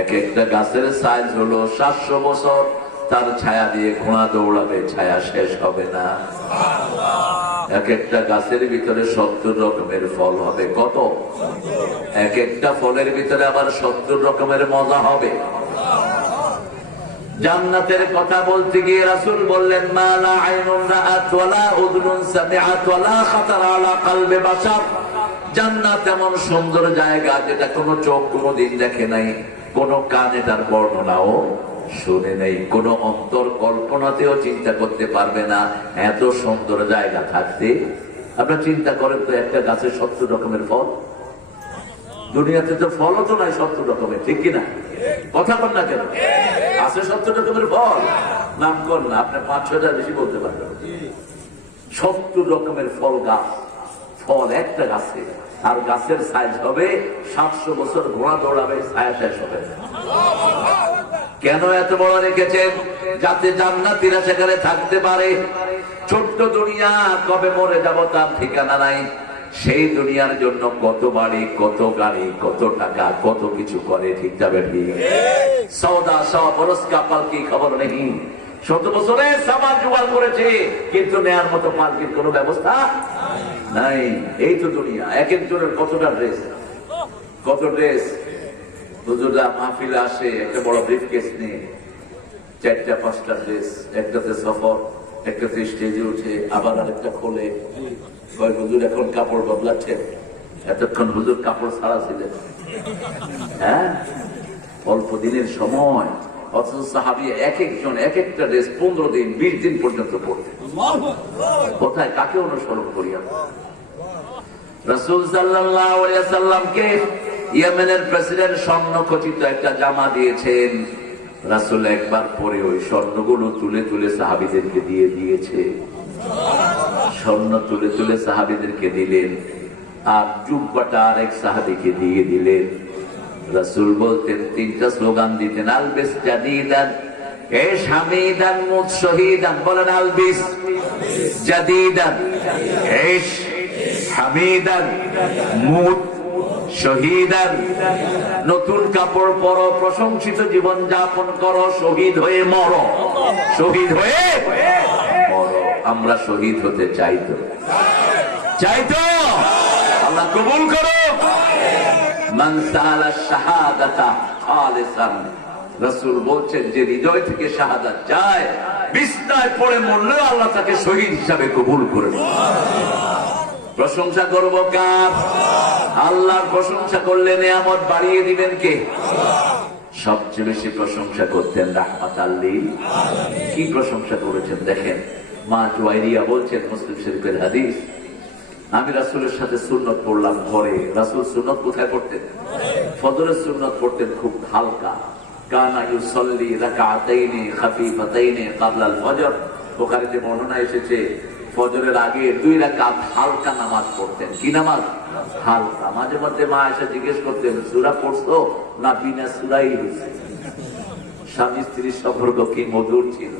এক একটা গাছের সাইজ হলো 700 বছর। তার ছায়া দিয়ে ঘোড়া দৌড়াবে, ছায়া শেষ হবে না। এক একটা গাছের ভিতরে 70 রকমের ফল হবে। কত? এক একটা ফলের ভিতরে আবার 70 রকমের মজা হবে। জান্নাতের কথা বলতে গিয়ে রাসূল বললেন মা লা আইনুন রাআত ওয়ালা উযুনুন সামিআত ওয়ালা খাতারা আলা কলবি বাশার। জান্নাত এমন সুন্দর জায়গা যেটা কোনো চোখ কোনোদিন দেখে নাই, কোনো কান এটার বর্ণনাও শুনে নাই, কোনো অন্তর কল্পনাতেও চিন্তা করতে পারবে না এত সুন্দর জায়গা থাকতে। আপনারা চিন্তা করেন তো একটা গাছের 70 রকমের ফল। দুনিয়াতে তো ফলও তো নাই 70 রকমের, ঠিক কিনা? কথা বল না কেন? আছে 70 রকমের ফল, নাম কর না, আপনি 5-6টা বেশি বলতে পারবেন। 70 রকমের ফল গাছ, ফল একটা গাছে, আর গাছের সাইজ হবে 700 বছর। ঘোড়া দৌড়াবে, ছায়া শেষ হবে। কেন এত বড় রেখেছেন? যাতে জান্নাতীরা সেখানে থাকতে পারে। ছোট্ট দুনিয়া, কবে মরে যাব তার ঠিকানা নাই। সেই দুনিয়ার জন্য কত বাড়ি, কত গাড়ি, কত টাকা, কত কিছু করে, ঠিক যাবে ঠিক। সৌদা সব বরস কা পালকি খবর নেই। 100 বছরে সামান জোগাড় করেছে, কিন্তু নেয়ার মতো পালকির কোনো ব্যবস্থা নাই। এই তো দুনিয়া। এক একজনের কতটা ড্রেস, কত ড্রেস। হুজুররা মাহফিলে আসে একটা বড় ব্রিফকেস নিয়ে, 4টা-5টা ড্রেস, একটাতে সফর, একটাতে স্টেজে উঠে, আবার আরেকটা খোলে। হুজুর এখন কাপড় বদলাচ্ছেন, এতক্ষণ হুজুর কাপড় ছাড়া ছিলেন। হ্যাঁ, অল্প দিনের সময়। অথচ সাহাবী এক একজন এক একটা ড্রেস 15 দিন 20 দিন পর্যন্ত পড়তেন। কোথায়, কাকে অনুসরণ করি? রাসূল সাল্লাল্লাহু আলাইহি ওয়াসাল্লামকে ইয়েমেনের প্রেসিডেন্ট স্বর্ণ খচিত একটা জামা দিয়েছেন, রাসূল একবার পরে ওই স্বর্ণগুলো তুলে তুলে সাহাবীদেরকে দিয়ে দিয়েছে। স্বর্ণ তুলে তুলে সাহাবীদেরকে দিলেন, আর জুব্বাটা আরেক সাহাবীকে দিয়ে দিলেন। রাসূল বলতেন, তিনটা স্লোগান দিতেন, আলবিস জাদীদান এশ হামিদান মুত শহীদান। বলেন, আলবিস জাদীদান এশ হামিদান মুত শহীদান। নতুন কাপড় পরো, প্রশংসিত জীবন যাপন করো, শহীদ হয়ে মরো, শহীদ হয়ে মরো। আমরা শহীদ হতে চাইতো, চাইতো, আল্লাহ কবুল করো। মান সাআলা শাহাদাতা খালিসান, রাসূল বলছেন, যে হৃদয় থেকে শাহাদাত চায়, বিছনায় পড়ে মরলেও আল্লাহ তাকে শহীদ হিসাবে কবুল করে। প্রশংসা করব কার? আল্লাহর প্রশংসা করলে নিয়ামত বাড়িয়ে দিবেন কে? সবচেয়ে বেশি প্রশংসা করতেন রাহমাতাল লিল আলামিন। কি প্রশংসা করেছেন দেখেন, মা জুয়াইরিয়া বলছেন, মুসলিম শরীফের হাদিস, আমি রাসূলের সাথে সুন্নত পড়লাম ঘরে। রাসূল সুন্নত কোথায় পড়তেন? ফজরের সুন্নত পড়তেন খুব হালকা। কানা ইউসাল্লি রাকাতাইনি খাফিফাতাইনি ক্বাবলাল ফজর। বুখারীতে বর্ণনা এসেছে, ফজরের আগে 2 রাকাত হালকা নামাজ পড়তেন। কি নামাজ? হালকা। মাঝে মধ্যে মা এসে জিজ্ঞেস করতেন, সূরা পড়ছো না বিনা সূরাই হয়েছে? স্বামী স্ত্রীর সম্পর্ক কি মধুর ছিল।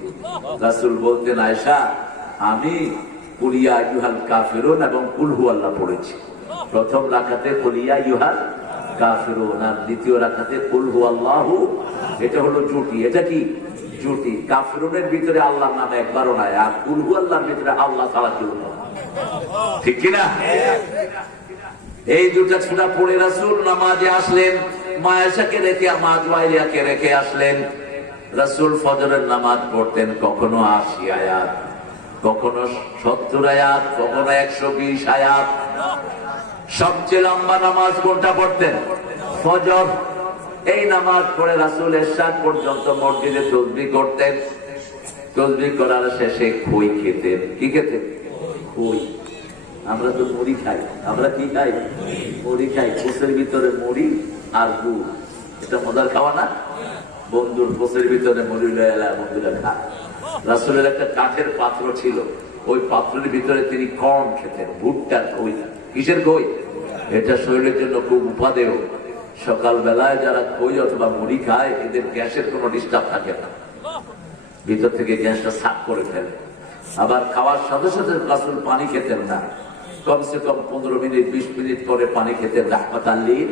রাসূল বলতেন, আয়েশা, আমি কুল ইয়া আইয়ুহাল কাফিরুন এবং কুল হুয়াল্লাহ পড়েছি। প্রথম রাকাতে কুল ইয়া আইয়ুহাল কাফিরুন, আর দ্বিতীয় রাকাতে কুল হুয়াল্লাহু। এটা হলো জুটি। এটা কি জুটি? কাফিরুনের ভিতরে আল্লাহর নাম একবারও নাই, আর কুল হুয়াল্লাহর ভিতরে আল্লাহ তাআলা কেউ নেই। ঠিক কি না? এই দুটা সূরা পড়ে রাসূল নামাজে আসলেন, মা আয়েশাকে রেখে, মা জুয়াইরিয়াকে রেখে আসলেন। রাসূল ফজরের নামাজ পড়তেন কখনো 80 আয়াত, কখনো 70 আয়াত, কখনো 120 আয়াত। সবচেয়ে লম্বা নামাজ কোনটা পড়তেন? ফজর। এই নামাজ পড়ে রাসূল ইশার পর্যন্ত মসজিদে তাসবিহ করতেন। তাসবিহ করার শেষে খই খেতেন। কি খেতেন? খই। আমরা তো মুড়ি খাই। আমরা কি খাই? মুড়ি খাই। কোষের ভিতরে মুড়ি আর গুড়। এটা মজার খাওয়া না? বন্ধুর কোষের ভিতরে মুড়ি লয়ে এলা, বন্ধুরা খায়। রাসূলের একটা কাঠের পাত্র ছিল, ওই পাত্রের ভিতরে তিনি কর্ন খেতেন, ভুট্টার খই। কিসের খই? এটা শরীরের জন্য খুব উপাদেয়। সকাল বেলায় যারা খই অথবা মুড়ি খায়, এদের গ্যাসের কোনো ডিস্টার্ব থাকে না, ভিতর থেকে গ্যাসটা সাফ করে ফেলে। আবার খাওয়ার সাথে সাথে রাসূল পানি খেতেন না, কমসে কম 15 মিনিট 20 মিনিট করে পানি খেতেন রাহমাতাল লিল।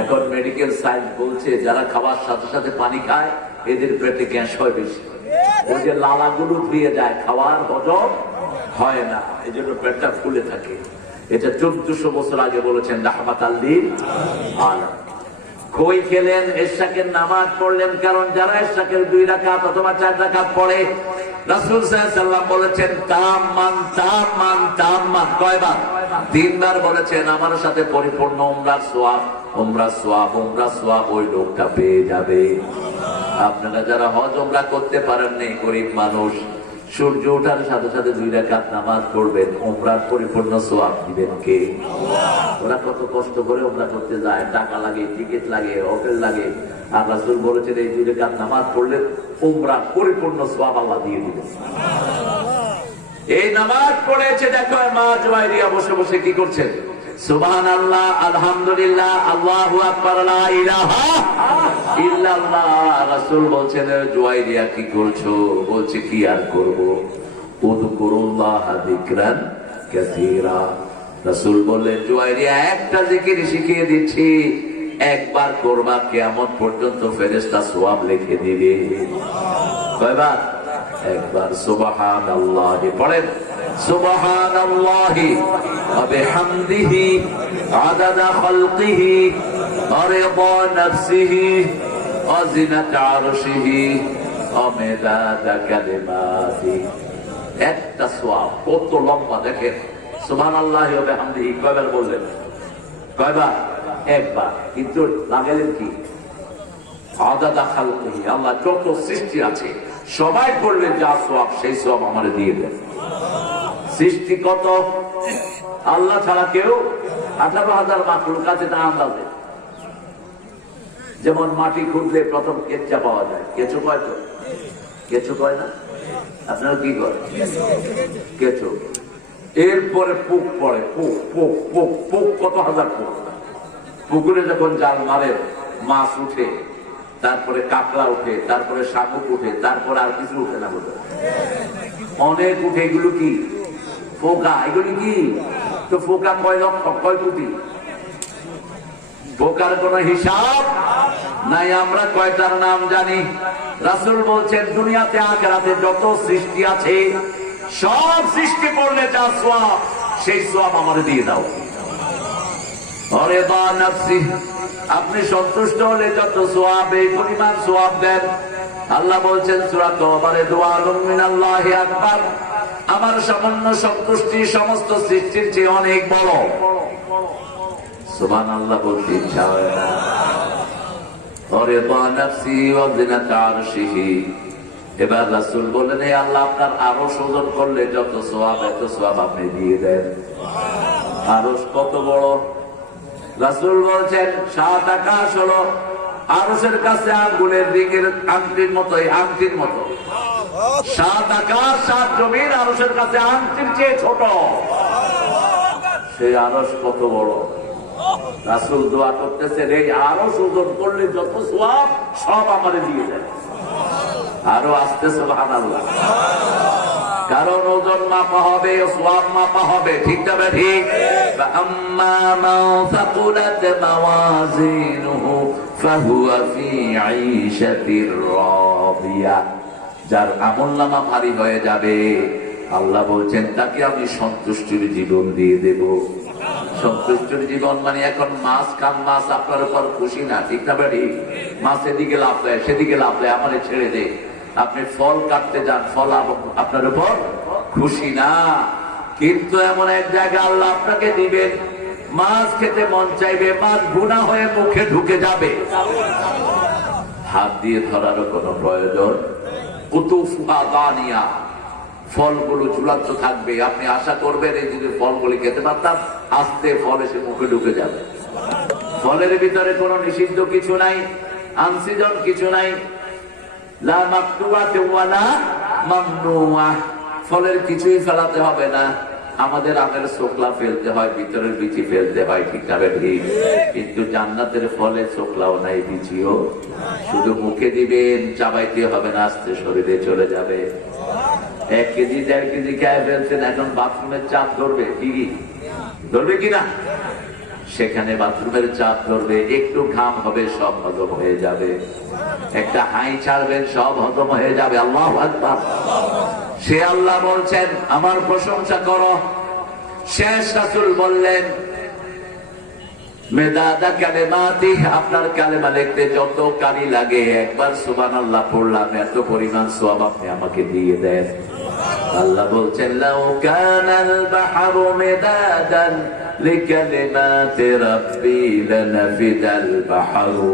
এখন মেডিকেল সায়েন্স বলছে, যারা খাওয়ার সাথে সাথে পানি খায় এদের পেটে গ্যাস হয় বেশি। ওই যে লালাগুলো ধুয়ে যায়, খাওয়ার হজম হয় না, এই জন্য পেটটা ফুলে থাকে। এটা 1400 বছর আগে বলেছেন রাহমাতাল লিল আলামিন। খই খেলেন, ইশাকের নামাজ পড়লেন, কারণ যারা ইশাকের 2 রাকাত অথবা 4 রাকাত পড়ে, রাসূল সাল্লাল্লাহু আলাইহি ওয়াসাল্লাম বলেছেন তাম্মান তাম্মান তাম্মান। কয়বার? 3 বার বলেছেন। আমার সাথে পরিপূর্ণ উমরার সওয়াব, উমরার সওয়াব, উমরার সওয়াব ওই লোকটা পেয়ে যাবে। আপনারা যারা হজ উমরা করতে পারেন নাই, গরিব মানুষ, সূর্য ওঠার সাথে সাথে 2 রাকাত নামাজ পড়বেন, উমরার পরিপূর্ণ সওয়াব দিবেন কে? ওরা কত কষ্ট করে উমরা করতে যায়, টাকা লাগে, টিকিট লাগে, হোটেল লাগে, আর রাসূল বলেছেন এই 2 রাকাত নামাজ পড়লে উমরার পরিপূর্ণ সওয়াব আল্লাহ দিয়ে দিবেন। এই নামাজ পড়েছে, দেখো মা জুয়াইরিয়া বসে বসে কি করছেন? সুবহানাল্লাহ, আলহামদুলিল্লাহ, আল্লাহু আকবার, লা ইলাহা ইল্লাল্লাহ। রাসূল বলছেন, জুয়াইরিয়া কি করছো? বলছে, কি আর করব, উযকুরুল্লাহ যিকরান কাসীরা। রাসূল বললেন, জুয়াইরিয়া একটা জিকির শিখিয়ে দিচ্ছি, একবার করবা, কিয়ামত পর্যন্ত ফেরেশতা সওয়াব লিখে দিবে। কয়বার? একবার। সুবহানাল্লাহি পড়েন, সুবহানাল্লাহি ওয়া বিহামদিহি আদাদা খালকিহি ওয়া রিদা নাফসিহি ওয়া জিনাতা আরশিহি ওয়া মিদাদা কালিমাতিহি। একটা সওয়াব কত লম্বা দেখেন। সুবহানাল্লাহি ওয়া বিহামদিহি কয়বার বললেন? কয়বার? একবার। কিন্তু লাগালেন কি? আদাদা খালকিহি, আল্লাহ যত সৃষ্টি আছে সবাই করলেন যা সওয়াব, সেই সওয়াব আমারে দিয়ে দেন। সৃষ্টি কত? আল্লাহ ছাড়া কেউ 18,000 মাখলুকাত, এটা আন্দাজে যেমন মাটি খুঁড়লে প্রথম কেঁচা পাওয়া যায়, কেঁচো কয় তো, কেঁচো কয় না? আপনারা কি করেন? কেঁচো। এরপরে পুক পড়ে, পুক পুক পুক পুক, কত হাজার পুক। পুকুরে যখন জাল মারে মাছ উঠে, তারপরে কাঁকড়া উঠে, তারপরে শামুক উঠে, তারপরে আর কিছু উঠে না বলে অনেক উঠে। এগুলো কি? পোকা। এগুলি কি? তো পোকা কয় লক্ষ, কয় কোটি? পোকার কোন হিসাব নাই। আমরা কয়টার নাম জানি? রাসূল বলছেন দুনিয়াতে আখিরাতে যত সৃষ্টি আছে সব সৃষ্টি করলে যা সওয়াব, সেই সওয়াব আমারে দিয়ে দাও। রিদা নাফসি, আপনি সন্তুষ্ট হলে যত সওয়াব, এই পরিমাণ সওয়াব দেন। আল্লাহ বলছেন সূরা তাওবারে, দুআলুম মিনাল্লাহি আকবার, আমার সামান্য সন্তুষ্টি সমস্ত সৃষ্টির চেয়ে অনেক বড়। সুবহানাল্লাহ বলতে ইচ্ছা হয় না। রিদা নাফসি ওয়া জিনাতা আরশিহি। এবার রাসূল বলেন, হে আল্লাহ, আপনার আরশ ওজন করলে যত সওয়াব, এত সওয়াব আপনি দিয়ে দেন। আরশ কত বড়? রাসূল বলছেন 7 আকাশ হলো আরশের কাছে আঙ্গুলের রিংয়ের আংটির মতো, আংটির মতো। 7 আকাশ 7 জমিন আরশের কাছে আংটির চেয়ে ছোট। সেই আরশ কত বড়? রাসূল দোয়া করতেছেন, এই আরশ ওজন করলে যত সওয়াব সব আমারে দিয়ে দেন। আরো আসতে সুবহানাল্লাহ। কারণ ওজন মাপা হবে, সওয়াব মাপা হবে, ঠিক না ঠিক? আম্মা মান সাকুলাত মাওয়াজিনুহু ফাহুয়া ফি আইশাতির রাদিয়া। যার আমলনামা ভারী হয়ে যাবে, আল্লাহ বলছেন তাকে আমি সন্তুষ্টির জীবন দিয়ে দেব। সন্তুষ্টির জীবন মানে এখন মাছ খান, মাছ আপনার উপর খুশি না, ঠিক না ঠিক? মাছ এদিকে লাভ দেয়, সেদিকে লাভ দেয়, আমারে ছেড়ে দে। আপনি ফল কাটতে যান, ফল আপনার উপর খুশি না। কিন্তু এমন এক জায়গা আল্লাহ আপনাকে দিবেন, মাছ খেতে মন চাইবে, মাছ গুনাহ হয়ে মুখে ঢুকে যাবে, হাত দিয়ে ধরারও কোনো প্রয়োজন। কুতুফা দানিয়া, ফলগুলো ঝুলাচ্ছ থাকবে, আপনি আশা করবেন এই যদি ফলগুলি খেতে পারতাম, আস্তে ফল এসে মুখে ঢুকে যাবে। ফলের ভিতরে কোনো নিষিদ্ধ কিছু নাই, আনসিজন কিছু নাই, লা মাকতুআতু ওয়ালা মামনুআ। ফলের কিছুই ফেলাতে হবে না। আমাদের আমের ছোকলা ফেলতে হয়, ভিতরের বিচি ফেলতে হয়, ঠিক না ঠিক? কিন্তু জান্নাতের ফলে ছোকলাও নাই, বিচিও, শুধু মুখে দিবেন, চাবাইতে হবে না, আস্তে শরীরে চলে যাবে। 1 কেজি 1.5 কেজি খেয়ে ফেলছেন, এখন বাথরুমের চাপ ধরবে, কি ধরবে কিনা? সেখানে বাথরুমের চাপ ধরবে, একটু ঘাম হবে, সব হজম হয়ে যাবে। একটা হাই ছাড়বেন, সব হজম হয়ে যাবে। আল্লাহু আকবার। সে আল্লাহ বলছেন আমার প্রশংসা করো। শেষ রাসূল বললেন, মেদাদা কালেমাতি, আপনার কালেমা লিখতে যত কালি লাগে, একবার সুবহানাল্লাহ পড়লাম, এত পরিমাণ সওয়াব আপনি আমাকে দিয়ে দেন। আল্লাহ বলছেন, লাউ কানাল বাহরু মিদাদান লিকালিমাতি রাব্বি লানাফিদাল বাহরু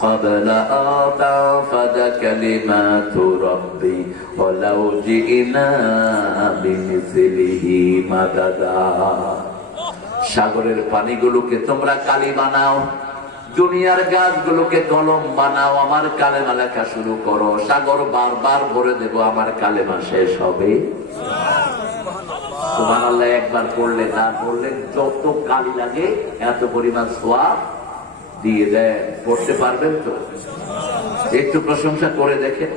ক্বাবলা আন তানফাদা কালিমাতু রাব্বি ওয়ালাউ জিনা বিমিসলিহি মাদাদা। সাগরের পানিগুলোকে তোমরা কালি বানাও, দুনিয়ার গাছগুলোকে কলম বানাও, আমার কালেমা লেখা শুরু করো, সাগর বারবার ভরে দেব, আমার কালেমা শেষ হবে। সুবহানাল্লাহ একবার পড়লে, না পড়লে যত কালি লাগে এত পরিমাণ সওয়াব দিয়ে দেয়। পড়তে পারবেন তো? একটু প্রশংসা করে দেখেন।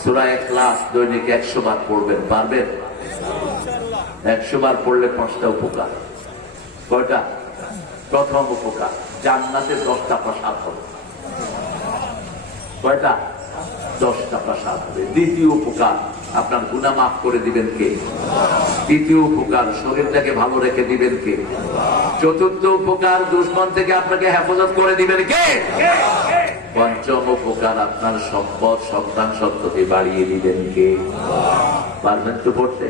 সূরা ইখলাস দৈনিক 100 বার পড়বেন, পারবেন? 100 বার পড়লে 5টা উপকার। কয়টা? প্রথম উপকার, জান্নাতে 10টা প্রাসাদ হবে। কয়টা? 10টা প্রাসাদ হবে। দ্বিতীয় উপকার, আপনার গুনাহ মাফ করে দিবেন কে? তৃতীয় উপকার, শরীরটাকে ভালো রেখে দিবেন কে? চতুর্থ উপকার, দুশমন থেকে আপনাকে হেফাজত করে দিবেন কে? পঞ্চম উপকার, আপনার সম্পদ সন্তান সন্ততি বাড়িয়ে দিবেন কে? পারবেন তো পড়তে?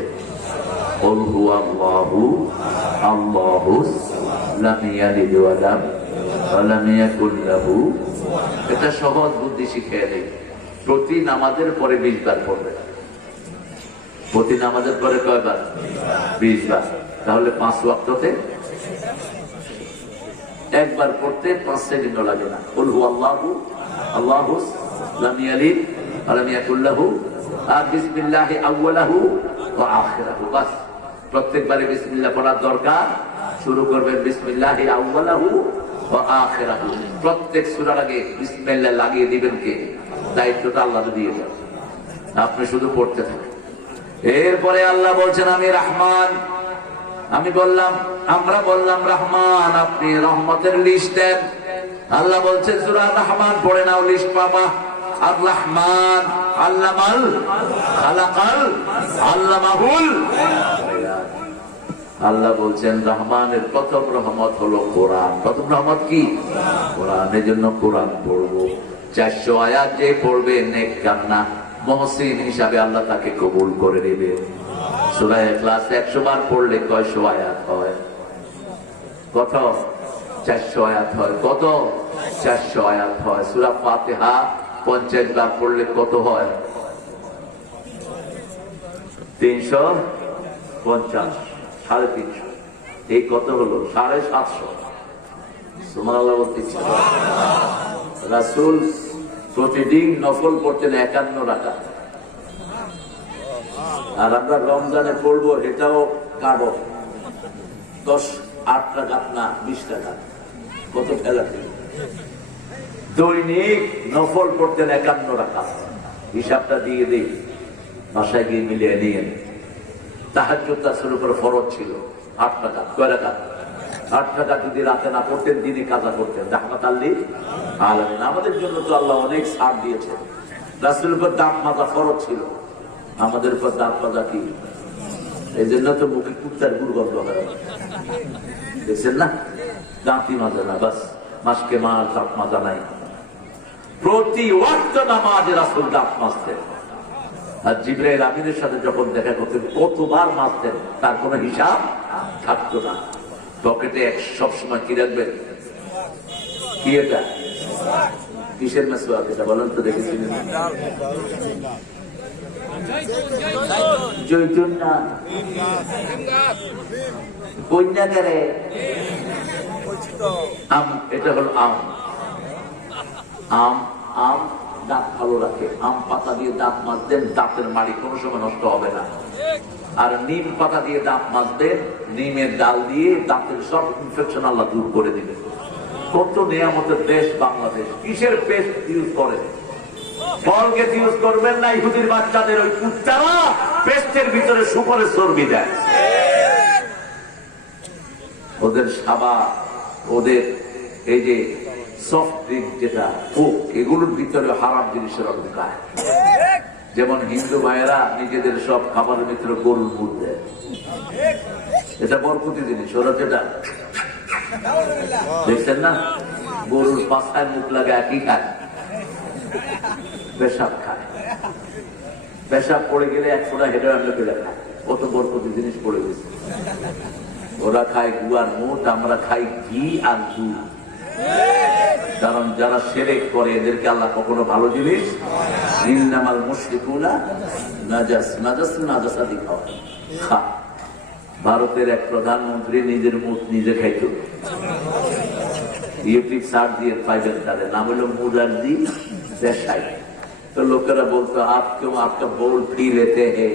কুল হুয়াল্লাহু আল্লাহু লাম ইয়ালিদ ওয়া লাম ইয়াকুল লাহু। এটা সহজ বুদ্ধি শিখিয়ে দেই। প্রতি নামাজের পরে 20 বার পড়বে। প্রতি নামাজের পরে কয়বার? 20 বার। তাহলে 5 ওয়াক্ততে একবার পড়তে 5 সেকেন্ড লাগে না। কুল হু আল্লাহু আল্লাহু লাম ইয়ালিদ ওয়া লাম ইয়াকুল লাহু, আর বিসমিল্লাহি আউয়ালাহু ওয়া আখিরাহু। বাস, প্রত্যেকবারে বিসমিল্লাহ পড়ার দরকার। শুরু করবেন বিসমিল্লাহি আউয়ালাহু ওয়া আখিরাহু। প্রত্যেক সূরার আগে বিসমিল্লাহ লাগিয়ে দিবেন কে? দায়িত্বটা আল্লাহ দিয়ে দেন, আপনি শুধু পড়তে থাকেন। এরপরে আল্লাহ বলছেন আমি রহমান। আমরা বললাম রহমান, আপনি রহমতের লিস্ট দেন। আল্লাহ বলছেন সূরা রহমান পড়ে নাও, লিস্ট পাবা। আর রহমান আল্লামাল খালাকাল আল্লামাহুল। আল্লাহ বলছেন রহমানের প্রথম রহমত হলো কোরআন। প্রথম রহমত কি? কোরআন। এই জন্য কোরআন পড়বো। 400 আয়াত যে পড়বে নেককার না, মুহসিন হিসাবে আল্লাহ তাকে কবুল করে নেবে। সূরা ইখলাস 100 বার পড়লে কয়শো আয়াত হয়? কত? 400 আয়াত হয়। কত? 400 আয়াত হয়। সূরা ফাতিহা 50 বার পড়লে কত হয়? 350, 350। এই কত হলো? 750। সুবহানাল্লাহ বলতেছি। রাসূল প্রতিদিন নফল পড়তেন 51 রাকাত। আর আমরা রমজানে পড়বো, এটাও কাটো 8 রাকাত না 20 রাকাত। কত ফেলা ছিল? দৈনিক নফল পড়তেন 51 রাকাত। হিসাবটা দিয়ে দিই, বাসায় গিয়ে মিলিয়ে নিয়ে। তাহাজ্জুদ রাসূলের উপর ফরজ ছিল 8 রাকাত। কয় রাকাত? 8 রাকাত যদি রাতে না পড়তেন, দিনে কাজা করতেন। রাহমাতাল লিল আলামিন। আমাদের জন্য তো আল্লাহ অনেক ছাড় দিয়েছেন। রাসূলের উপর দাঁত মাজা ফরজ ছিল, আমাদের উপর দাঁত মাজা কি? এই জন্য তো মুখে কুত্তার দুর্গন্ধ হয়, দেখছেন না? দাঁতই মাজা না, বাস মাসকে মাস দাঁত মাজা নাই। প্রতি ওয়াক্ত নামাজে রাসূল দাঁত মাজতেন। আর জিবরাইল আমিনের সাথে যখন দেখা করতেন কতবার মাজতেন তার কোনো হিসাব থাকতো না। পকেটে সবসময় কি রাখবেন? কি এটা? কিসের মেসওয়াক এটা বলেন তো, দেখেছিলেন? জৈতুন না, কন্যাকারে আম, এটা হলো আম। আম আম দাঁত ভালো রাখে। আম পাতা দিয়ে দাঁত মাজতেন, দাঁতের মাড়ি কোনো সময় নষ্ট হবে না। আর নিম পাতা দিয়ে দাঁত মাজতেন, নিমের ডাল দিয়ে দাঁতের সব ইনফেকশন আল্লাহ দূর করে দিবেন। কত নিয়ামতের দেশ বাংলাদেশ। কিসের পেস্ট ইউজ করে? ফলকে ইউজ করবেন না। ইহুদির বাচ্চাদের ওই কুত্তারা পেস্টের ভিতরে শুকরের চর্বি দেয়। ওদের সাবা, ওদের এই যে সফট ড্রিঙ্ক যেটা কোক, এগুলোর ভিতরে হারাম জিনিসের ঢুকায়। যেমন হিন্দু ভাইয়েরা নিজেদের সব খাবারের ভিতরে গরুর মুখ দেয়, এটা বরকতি জিনিস। ওরা যেটা দেখছেন না, গরুর পাছায় মুখ লাগে একই খায়, পেশাব খায়। পেশাব পড়ে গেলে 1 ফোঁটা হেঁটে আনলে পেলে খায়। কত বরকতি জিনিস পড়ে গেছে। ওরা খায় গুয়ার মুঠ, আমরা খাই ঘি আর দুধ। কারণ যারা শিরক করে এদেরকে আল্লাহ কখনো ভালো জিনিস, ইন্নামাল মুশরিকুনা নাজাস, নাজাসাতি খাওয়া। ভারতের এক প্রধানমন্ত্রী নিজের মুখ নিজে খাইত। ইউটিউব সার্চ দিয়ে পাইবেন, তাদের নাম হলো মুরারজি দেশাই। তো লোকেরা বলতো আপ কেউ আপকা বোল ফি লেতে হে,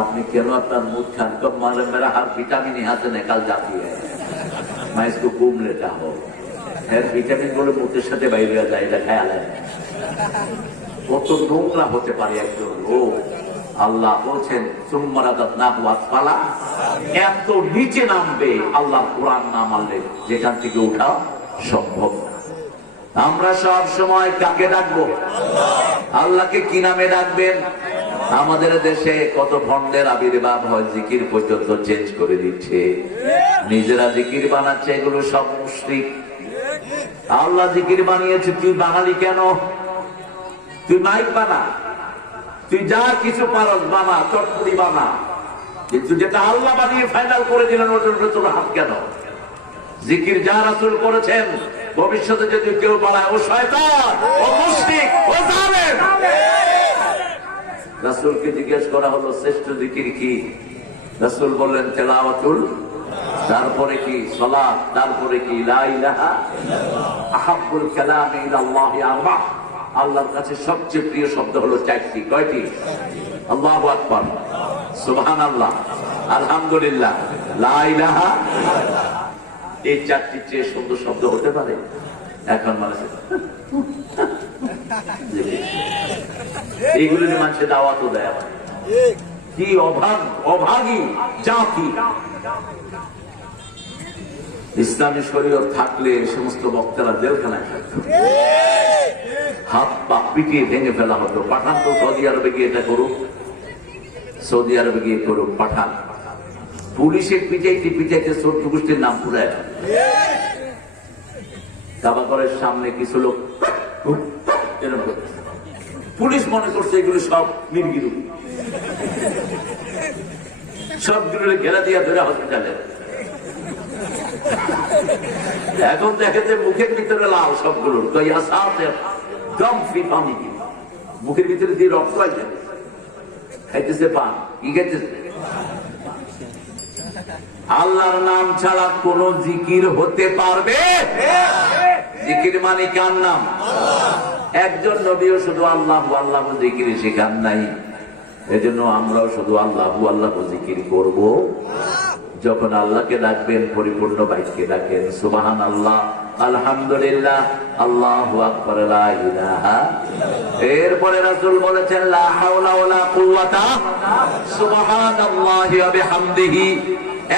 আপনি কেন আপনার মুখ খান? কব মানে মেরা হার ভিটামিন यहाँ से निकल जाती है, मैं इसको घूम लेता हूँ। ভিটামিন গুলো মুখের সাথে বাইরে যায়, এটা খেয়াল হয়। কত নোংরা হতে পারে একজন লোক। আল্লাহ বলছেন এত নিচে নামবে আল্লাহ কোরআন না মানলে, যেখান থেকে ওঠা সম্ভব না। আমরা সব সময় কাকে ডাকবো? আল্লাহকে কি নামে ডাকবেন? আমাদের দেশে কত ভণ্ডের আবির্ভাব হয়, জিকির পর্যন্ত চেঞ্জ করে দিচ্ছে, নিজেরা জিকির বানাচ্ছে। এগুলো সব মুশরিক। আল্লাহ জিকির বানিয়েছে, তুই বাঙালি কেন? তুই মাইক বানা, তুই যা কিছু পারস বানা, চটপটি বানা, কিন্তু যেটা আল্লাহ বানিয়ে ফাইনাল করে দিলেন ওটার ভেতরে হাত কেন? জিকির যা রাসূল করেছেন, ভবিষ্যতে যদি কেউ বানায় ও শয়তান, ও মুশরিক, ও জালেম। রাসূলকে জিজ্ঞেস করা হলো শ্রেষ্ঠ জিকির কি? রাসূল বললেন তেলাওয়াতুল তারপরে কি সালাত, তারপরে কি লা ইলাহা আহাব্বুল কালামি ইলাল্লাহি আরবা। আল্লাহর কাছে সবচেয়ে প্রিয় শব্দ হলো চারটি। কয়টি? আল্লাহু আকবার, সুবহানাল্লাহ, আলহামদুলিল্লাহ, লা ইলাহা। এই চারটি চেয়ে সুন্দর শব্দ হতে পারে? এখন মানুষ এইগুলো মানুষের দাওয়াতও দেয়। কি অভাগী জাতি! ইসলামী শরীয়ত থাকলে সমস্ত বক্তারা জেলখানায় থাকতো, হাত পা পিটিয়ে ভেঙে ফেলা হতো। পাঠান তো সৌদি আরবে গিয়ে এটা করুক, সৌদি আরবে গিয়ে করুক পাঠান। পুলিশের পিটাইতে পিটাইতে চোদ্দ গোষ্ঠীর নাম পুরায়। কাবাঘরের সামনে কিছু লোক পুলিশ মনে করছে এগুলো সব মির্গিরু, সবগুলো ঘেরা দিয়া ধরে হসপিটালে। এখন দেখে যে মুখের ভিতরে লাল সবগুলোর, মুখের ভিতরে দিয়ে রক্ত আছে, খাইতেছে পান। কি খাইতেছে? আল্লাহর নাম ছাড়া কোন জিকির হতে পারবে? জিকির মানে কার নাম? একজন নবীও শুধু আল্লাহ আল্লাহ জিকির শেখান নাই। এজন্য আমরাও শুধু আল্লাহ আল্লাহ জিকির করব। যখন আল্লাহকে ডাকবেন পরিপূর্ণ বাক্যে ডাকেন, সুবহানাল্লাহ, আলহামদুলিল্লাহ, আল্লাহু আকবার, লা ইলাহা। এরপরে রাসূল বলেছেন লা হাওলা ওয়ালা কুওয়াতা সুবহানাল্লাহি ওয়া বিহামদিহি।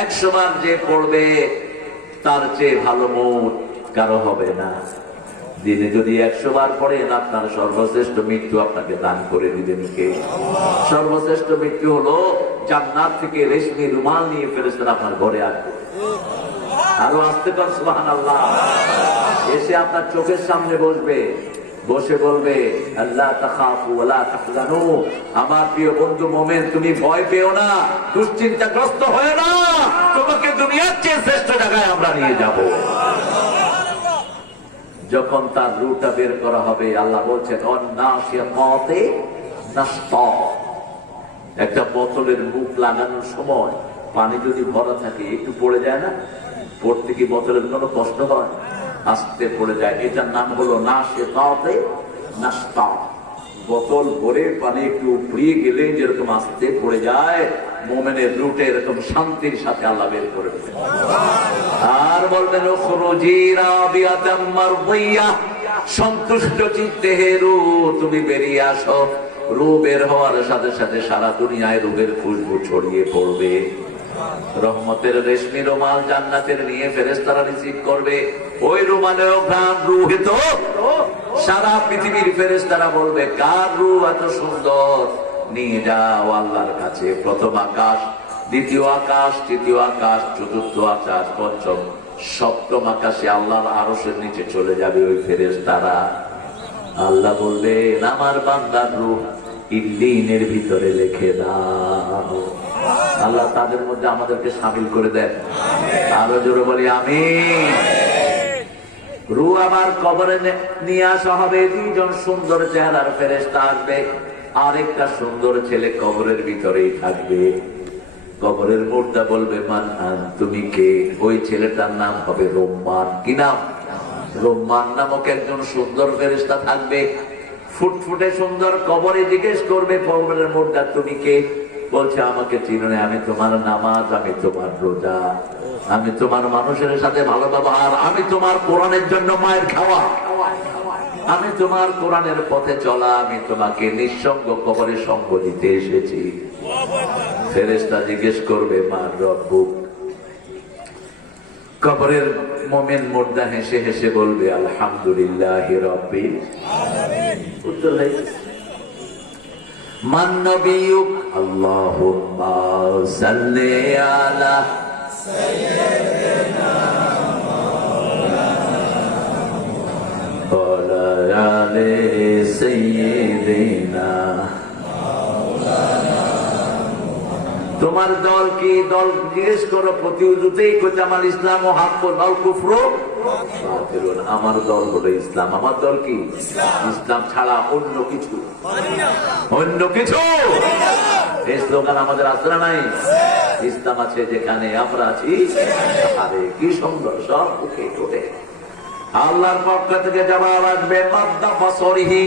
100 বার যে পড়বে তার চেয়ে ভালো মওত কারো হবে না। দিনে যদি 100 বার পড়েন, আপনার সর্বশ্রেষ্ঠ মৃত্যু আপনাকে দান করে দিবেন কে? সর্বশ্রেষ্ঠ মৃত্যু হলো জান্নাত থেকে রেশমি রুমাল নিয়ে ফেরেশতারা আপনার ঘরে আসবে। আরো আসতে কর সুবহানাল্লাহ। এসে আপনার চোখের সামনে বসবে, বসে বলবে আল্লাহ তাখাফু ওয়ালা তাহজানু, আমার প্রিয় বন্ধু মুমিন তুমি ভয় পেও না, দুশ্চিন্তাগ্রস্ত হয়ো না, তোমাকে দুনিয়ার চেয়ে শ্রেষ্ঠ জায়গায় আমরা নিয়ে যাব। যখন তার রূহটা বের করা হবে, আল্লাহ বলছেন অন্নাশিয়াতে নাশতা। একটা বোতলের মুখ লাগানোর সময় পানি যদি ভরা থাকে একটু পড়ে যায় না? পড়তে কি বোতলের কোনো কষ্ট হয়? আস্তে পড়ে যায়। এটার নাম হলো নাশিয়াতে নাশতা। বোতল ভরে পানি একটু উপড়িয়ে গেলে যেরকম আস্তে পড়ে যায়, মুমিনের রূহটা এরকম শান্তির সাথে আল্লাহ বের করে দেবেন। আর বলবেন খুরুজি রাবিয়াতাম মারদিয়া, সন্তুষ্ট চিত্তে হে রূহ তুমি বেরিয়ে আসো। রূহ বের হওয়ার সাথে সাথে সারা দুনিয়ায় রূহের খুশবু ছড়িয়ে পড়বে। রহমতের রেশমি রুমাল জান্নাতের নিয়ে ফেরেশতারা রিসিভ করবে। ওই রুমালেও ঘ্রাণ, রূহে তো সারা পৃথিবীর ফেরেশতারা বলবে কার রূহ এত সুন্দর, নিয়ে যাও আল্লাহর কাছে। প্রথম আকাশ, দ্বিতীয় আকাশ, তৃতীয় আকাশ, চতুর্থ আকাশ, পঞ্চম, সপ্তম আকাশে আল্লাহর আরশের নিচে চলে যাবে ওই ফেরেশতারা। আল্লাহ বলবেন আমার বান্দার রূহ ইল্লিনের ভিতরে লিখে দাও। আল্লাহ তাদের মধ্যে আমাদেরকে শামিল করে দেন। আরো জোরে বলি আমিন। রূহ আমার কবরে নিয়ে আসা হবে। 2 জন সুন্দর চেহারার ফেরেশতা আসবে, আরেকটা সুন্দর ছেলে কবরের ভিতরেই থাকবে। কবরের মুর্দা বলবে মান তুমি কে? ওই ছেলেটার নাম হবে রোম্মান। কি নাম? রোম্মান নামক একজন সুন্দর ফেরেশতা থাকবে, ফুটফুটে সুন্দর। কবরে জিজ্ঞেস করবে কবরের মুর্দা তুমি কে? বলছে আমাকে চিনো না, আমি তোমার নামাজ, আমি তোমার রোজা, আমি তোমার মানুষের সাথে ভালো ব্যবহার, আমি তোমার কোরআনের জন্য মায়ের খাওয়া, আমি তোমার কোরআনের পথে চলা, আমি তোমাকে নিঃসঙ্গ কবরে সঙ্গ দিতে এসেছি। ফেরেশতা জিজ্ঞেস করবে মা রব্বুক। কবরের মুমিন মুর্দা হেসে হেসে বলবে আলহামদুলিল্লাহি রাব্বিল আলামিন। উত্তর হয় মান নবিয়ুক? আল্লাহুম্মা সাল্লি আলা সাইয়্যিদিনা মাওলানা ওয়া আলি সাইয়্যিদিনা মাওলানা। তোমার দল কি? দল জিজ্ঞেস করো প্রতি উজুতেই কইতে আমার ইসলাম ও হাক্ক দল কুফর। আমার দল হলো ইসলাম। আমার দল কি? ইসলাম ছাড়া অন্য কিছু, অন্য কিছু। এই স্লোগান আমাদের আসলে নাই। ইসলাম আছে যেখানে, আমরা আছি। আরে কি সুন্দর, সব ওকে টোটে আল্লাহর পক্ষ থেকে জবাব আসবে। মাদ্দা ফাসরিহি,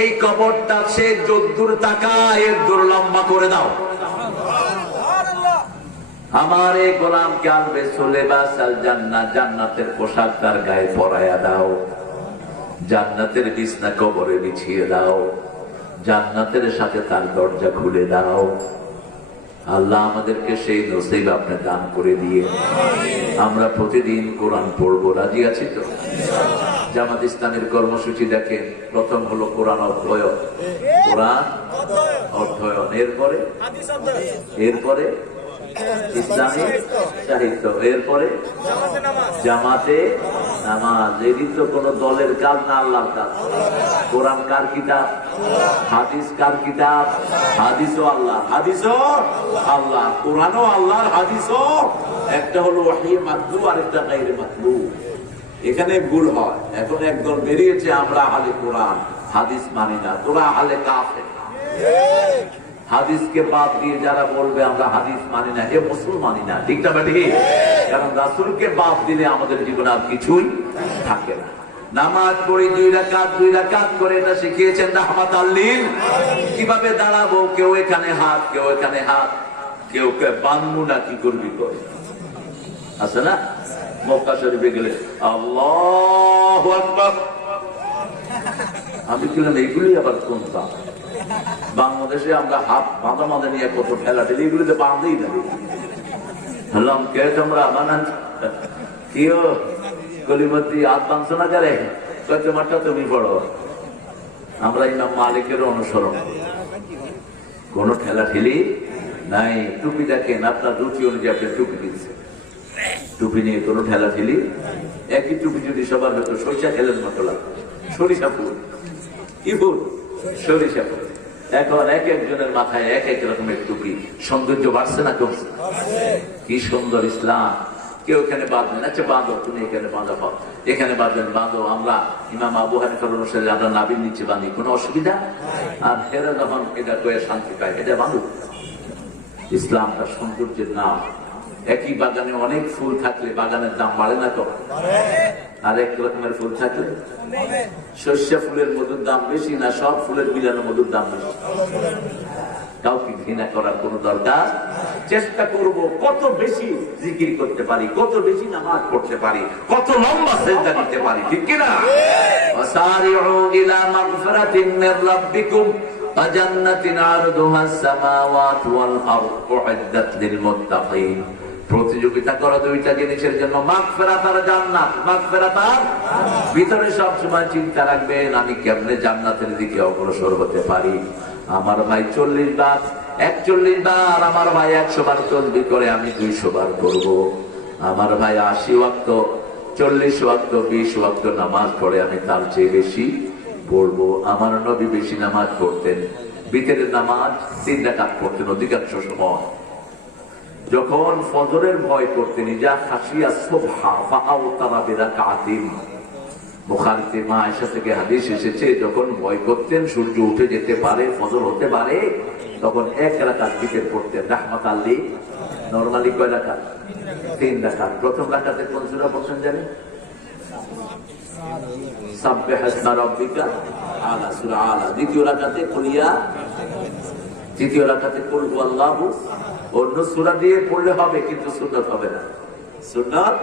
এই কবরটা সে যদ্দূর তাকায় এর দূর লম্বা করে দাও। আমার এই গোলামকে আনবে সুলেবাসাল জান্নাত, জান্নাতের পোশাক তার গায়ে পরাইয়া দাও, জান্নাতের বিছনা কবরে বিছিয়ে দাও, জান্নাতের সাথে তার দরজা খুলে দাও। আল্লাহ আমাদেরকে সেই নসিব আপনি দান করে দিয়ে আমরা প্রতিদিন কোরআন পড়বো। রাজি আছি তো? জামাত ইসলামের কর্মসূচি দেখেন, প্রথম হলো কোরআন অধ্যয়ন, কোরআন অধ্যয়ন, এরপরে ইসলামী সাহিত্য, এরপরে জামাতে নামাজ। এরই তো কোন দলের কাজ না, আল্লাহর কাজ। কোরআন কার কিতাব? হাদিস কার কিতাব? হাদিসও আল্লাহ, হাদিসও আল্লাহ, কোরআনও আল্লাহর, হাদিসও। একটা হলো ওহী মাতলু আর একটা গায়রে মাতলু। এখানে ভুল হয়। এখন একদল বেরিয়েছে, আমরা আহলে কোরআন, হাদিস মানি না। তোরা আহলে কাফের। হাদিসকে বাদ দিয়ে যারা বলবে আমরা হাদিস মানি না, এ মুসলমানই না। ঠিক না বেটি? কারণ রাসূলকে বাদ দিলে আমাদের জীবনে আর কিছুই থাকে না। নামাজ পড়ি 2 রাকাত 2 রাকাত করে, এটা শিখিয়েছেন রাহমাতাল লিল। কিভাবে দাঁড়াবো? কেউ এখানে হাত, কেউ এখানে হাত, কেউ কে বানমু না কি করবি করে আছে না? মক্কা শরীফে গেলে আল্লাহু আকবার, আমি বললাম এইগুলি আবার কোনটা? বাংলাদেশে আমরা হাত বাঁধা মাঝে নিয়ে কত ঠেলা ঠেলি, এগুলিতে বাঁধেই না। বললাম কে তোমরা বানান? কেউ গলিমতি হাত বাঁধছো না করে? তোমারটা তুমি পড়ো। আমরা ইমাম মালিকের অনুসরণ, কোন ঠেলা ঠেলি নাই। টুপি দেখেন, আপনার রুচি অনুযায়ী আপনি টুপি দিচ্ছে, টুপি নিয়ে কোনো ঠেলা ঠেলি। একই টুপি যদি সবার হতো, সরিষা খেলেন মতো লাগতো। সরিষা ফুল, কি ফুল? সরিষা ফুল। এখন এক একজনের মাথায় এক এক রকমের টুপি। সৌন্দর্য বাড়ছে না কমছে? কি সুন্দর ইসলাম। কেউ এখানে বাঁধবেন, আচ্ছা বাঁধো, তুমি এখানে বাঁধা পাও, এখানে বাঁধবেন, বাঁধো। আমরা ইমাম আবু হানিফার অনুসারে আমরা নাবির নিচে বাঁধি, কোনো অসুবিধা। আর হেরা যখন এটা কয়ে শান্তি পায়, এটা বাঁধো। ইসলামটা সৌন্দর্যের নাম। একই বাগানে অনেক ফুল থাকলে বাগানের দাম বাড়ে না? তো আরেক রকমের ফুল থাকলে সর্ষে ফুলের মধুর দাম বেশি না সব ফুলের মিলানো মধুর দাম বেশি? কাউকে ঘৃণা করার কোন দরকার। চেষ্টা করব কত বেশি জিকির করতে পারি, কত বেশি নামাজ পড়তে পারি, কত লম্বা সিজদা দিতে পারি। ঠিক কি না? ওয়াসারিউ ইলা মাগফিরাতিন মির রাব্বিকুম ওয়া জান্নাতিন আরদুহাস সামাওয়াতু ওয়াল আরদু উইদ্দাত লিল মুত্তাকিন। প্রতিযোগিতা করো দুইটা জিনিসের জন্য, মাগফিরাত আর জান্নাত। মাগফিরাত আর ভিতরে সব সময় চিন্তা রাখবেন, আমি কেমনে জান্নাতের দিকে অগ্রসর হতে পারি। আমার ভাই 40 বার 41 বার, আমার ভাই 100 বার তসবিহ করে, আমি 200 বার করব। আমার ভাই 80 ওয়াক্ত 40 ওয়াক্ত 20 ওয়াক্ত নামাজ পড়ে, আমি তার চেয়ে বেশি পড়বো। আমার নবী বেশি নামাজ পড়তেন, বিতরের নামাজ 3 রাকাত পড়তেন অধিকাংশ সময়। যখন ফজরের ভয় করতেন, যা খাসিয়া সুবহা ফাআউতারা বিরাকাতিন, বুখারীতে মা আয়েশা থেকে হাদিস এসেছে, যখন ভয় করতেন সূর্য উঠে যেতে পারে, ফজর হতে পারে, তখন 1 রাকাত বিতর পড়তেন রাহমাতাল লিল। নরমালি কয় রাকাত? 3 রাকাত। প্রথম রাকাতে কোন সূরা পড়তেন জানেন? সাব্বিহ ইসমা রাব্বিকা আলা, সূরা আলা। দ্বিতীয় রাকাতে কুলিয়া, তৃতীয় রাকাতে কুল হুয়াল্লাহু। অন্য সূরা দিয়ে পড়লে হবে, কিন্তু সুন্নাত হবে না। সুন্নাত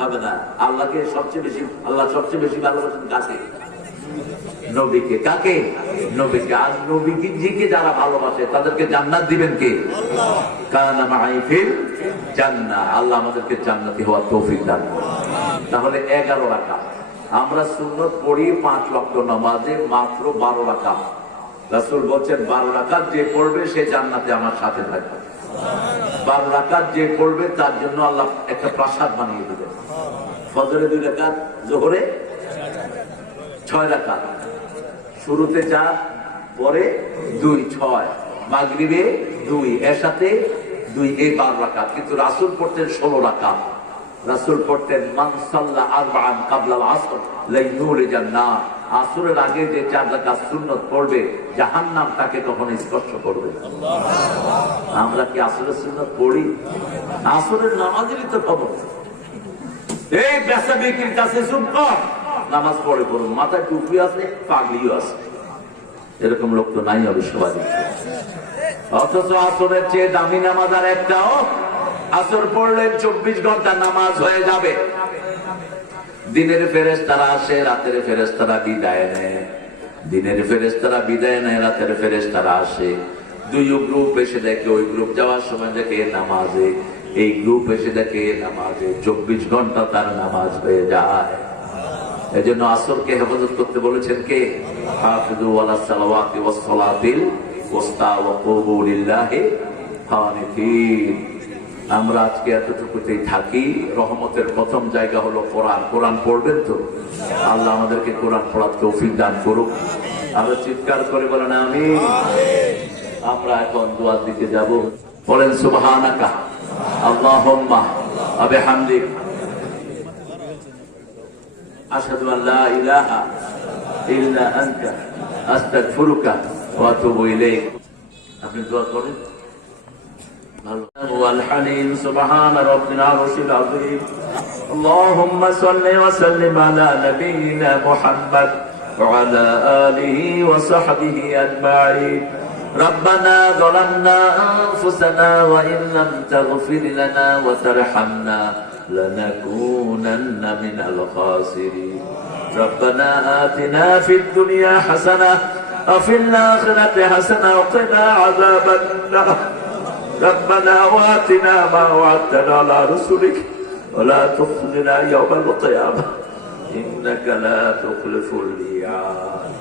হবে না। আল্লাহকে সবচেয়ে বেশি, আল্লাহ সবচেয়ে বেশি ভালোবাসেন কাকে? নবীকে। কাকে? নবীকে। আর নবীকে যারা ভালোবাসে তাদেরকে জান্নাত দিবেন কে? কানা মাই ফিল জান্নাহ। আল্লাহ আমাদেরকে জান্নাতি হওয়ার তৌফিক দান করুন। তাহলে 11 রাকাত আমরা সুন্নত পড়ি 5 ওয়াক্ত নামাজে, মাত্র 12 রাকাত। রাসূল বলেন 12 রাকাত যে পড়বে সে জান্নাতে আমার সাথে থাকবে। 12 রাকাত যে পড়বে তার জন্য আল্লাহ একটা প্রাসাদ বানিয়ে দেবেন। ফজরে 2 রাকাত, যোহরে 6 রাকাত, শুরুতে 4, পরে 2, 6, মাগরিবে 2, এশাতে 2, এই 12 রাকাত। কিন্তু রাসূল পড়তেন 16 রাকাত। রাসূল পড়তেন মান সাল্লা আরবাআন ক্বাবলা আল আসর লা ইউলিজান নার। আসরের আগে যে 4 রাকাত সুন্নত পড়বে জাহান্নাম তাকে কখনো স্পর্শ করবে না। আমরা কি আসরের সুন্নত পড়ি? আসরের নামাজেরই তো খবর। এই বেচা বিক্রির কাছে চুপ কর, নামাজ পড়ে পড়ুন, মাথায় টুপি আছে, পাগলিও আছে। এরকম লোক তো নাই অবিশ্ববাদী। অথচ আসরের চেয়ে দামি নামাজ আর একটাও। আসর পড়লে 24 ঘন্টা নামাজ হয়ে যাবে। দিনের ফেরেশতারা আসে, রাতের ফেরেশতারা বিদায় নেয়। দিনের ফেরেশতারা বিদায় নেয়, রাতের ফেরেশতারা আসে। দুই গ্রুপ এসে দেখে, ওই গ্রুপ যাওয়ার সময় দেখে নামাজে, এই গ্রুপ এসে দেখে নামাজে। 24 ঘন্টা তার নামাজ হয়ে যায়। এই জন্য আসরকে হেফাজত করতে বলেছেন কে? হাফিজু আলাস সালাওয়াতি ওয়াস সালাতিল ওয়াস্তা ওয়া কুমু লিল্লাহি কানিতিন। আমরা আজকে এতটুকুতেই থাকি। রহমতের প্রথম জায়গা হলো কোরআন। কোরআন পড়বেন তো? আল্লাহ আমাদেরকে কোরআন পড়ার তৌফিক দান করুক। আমরা চিৎকার করে বলেন আমিন। আমরা এখন দোয়া দিতে যাব। বলেন সুবহানাকা আল্লাহুম্মা ওয়া বিহামদিক আশহাদু আল লা ইলাহা ইল্লা আনতা আস্তাগফিরুকা ওয়া আতুবু ইলাইক। আপনি দোয়া করেন। والحليم سبحان رب العرش العظيم. اللهم صل وسلم على نبينا محمد وعلى آله وصحبه أجمعين. ربنا ظلمنا أنفسنا وإن لم تغفر لنا وترحمنا لنكونن من الخاسرين. ربنا آتنا في الدنيا حسنة وفي الآخرة حسنة وقنا عذاب النار. ربنا وآتنا ما وعدتنا على رسلك ولا تخزنا يوم القيامة إنك لا تخلف الميعاد.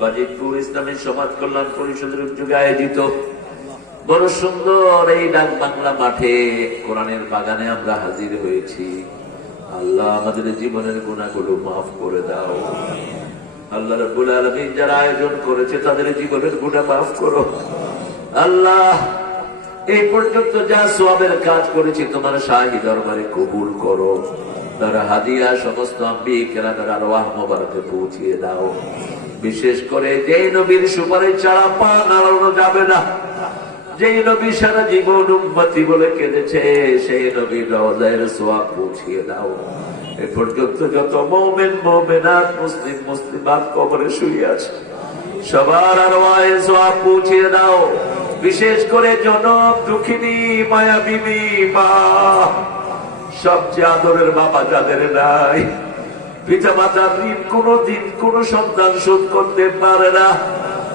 বাজিতপুর ইসলামী সমাজ কল্যাণ পরিষদের উদ্যোগে আয়োজিত বড় সুন্দর এই ডাক বাংলা মাঠে কোরআনের বাগানে আমরা হাজির হয়েছি। আল্লাহ আমাদের জীবনের গুনাহগুলো মাফ করে দাও। আল্লাহ রাব্বুল আলামিন যারা আয়োজন করেছে তাদের জীবনের গুনাহ মাফ করো। আল্লাহ এই পর্যন্ত যা সওয়াবের কাজ করেছি তোমার শাহী দরবারে কবুল করো। তারা হাদিয়া সমস্ত আম্বিয়া কেরামের আরওয়াহ মোবারকে পৌঁছিয়ে দাও। বিশেষ করে যেই নবীর সুপারিশ ছাড়া পা নাড়ানো যাবে না, যেই নবী সারা জীবন উম্মতি বলে কেঁদেছে, সেই নবীর রওজার সওয়াব পৌঁছিয়ে দাও। এই পর্যন্ত যত মুমিন মুমিনাত মুসলিম মুসলিমাত কবরে শুয়ে আছে সবার আরওয়াহে সওয়াব পৌঁছিয়ে দাও। বিশেষ করে জনক দুঃখিনী মায়া বিবি মা, সবচেয়ে আদরের বাবা যাদের নাই, পিতা মাতার ঋণ কোনদিন কোন সন্তান শোধ করতে পারে না,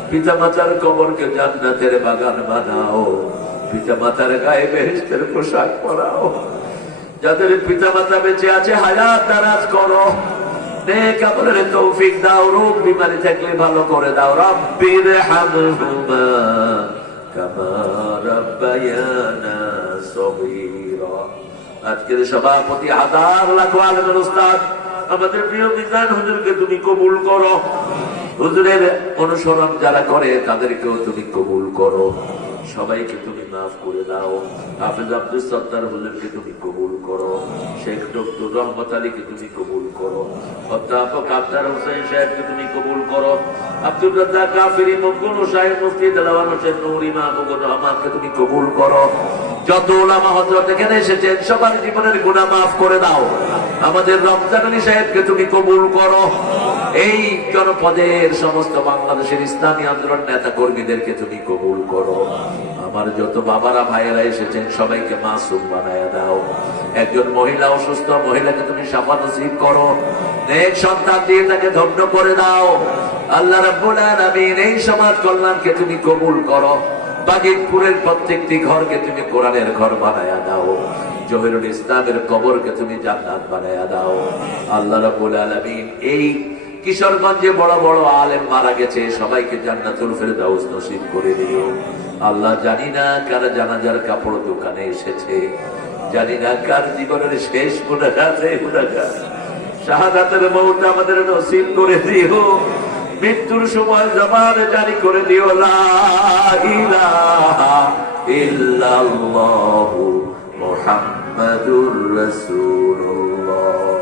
পিতা মাতার কবরকে জান্নাতের বাগান বানাও। পিতা মাতার গায়ে বেহেশতের পোশাক পরাও। যাদের পিতা মাতা বেঁচে আছে হায়াত দারাজ করো, নেক আমলের তৌফিক দাও। রোগ বিমারি থাকলে ভালো করে দাও। রাব্বির হামহুমা কামা রাব্বায়ানা সগীরা। আজকের সভাপতি হাজার লাখ আলেমের উস্তাদ আমাদের প্রিয় মিজান হুজুরকে তুমি কবুল করো। হুজুরের অনুসরণ যারা করে তাদেরকেও তুমি কবুল করো। সবাইকে তুমি মাফ করে দাও। হাফেজ আব্দুল সত্তার হুজুরকে তুমি কবুল করো। শেখ ডক্টর রহমত আলীকে তুমি কবুল করো। অধ্যাপক আফতার হোসেন সাহেবকে তুমি কবুল করো। আব্দুল রাজ্জাক কাফেরি মকবুল সাহেব, মুফতি দেলাওয়ার হোসেন নূর ইমাম মুকুর রহমানকে তুমি কবুল করো। যত উলামা হযরত এখানে এসেছেন সবার জীবনের গুনাহ মাফ করে দাও। আমাদের রমজান আলী সাহেবকে তুমি কবুল করো। এই জনপদের সমস্ত বাংলাদেশের ইসলামী আন্দোলন নেতা কর্মীদেরকে তুমি কবুল করো। আমার যত বাবারা ভাইয়েরা এসেছেন সবাইকে মাসুম বানায়া দাও। একজন মহিলা অসুস্থ মহিলাকে তুমি শাফা নসিব করো। নেক সন্তান দিয়ে তাকে ধন্য করে দাও। আল্লাহ রাব্বুল আলামিন এই সমাজ কল্যাণকে তুমি কবুল করো। বাজিতপুরের প্রত্যেকটি ঘরকে তুমি কোরআনের ঘর বানায়া দাও। জহিরুল ইসলামের কবরকে তুমি জান্নাত বানায়া দাও। আল্লাহ রাব্বুল আলামিন এই কিশোরগঞ্জে বড় বড় আলেম মারা গেছে, সবাইকে জান্নাতুল ফেরদাউস নসিব করে দিও। আল্লাহ জানি না কার জানাজার কাপড় দোকানে এসেছে, জানি না কার জীবনের শেষ মুনাজাত শাহাদাতের মওত আমাদের নসিব করে দিও। মৃত্যুর সময় জবান জারি করে দিও লা ইলাহা ইল্লাল্লাহু মুহাম্মাদুর রাসূলুল্লাহ।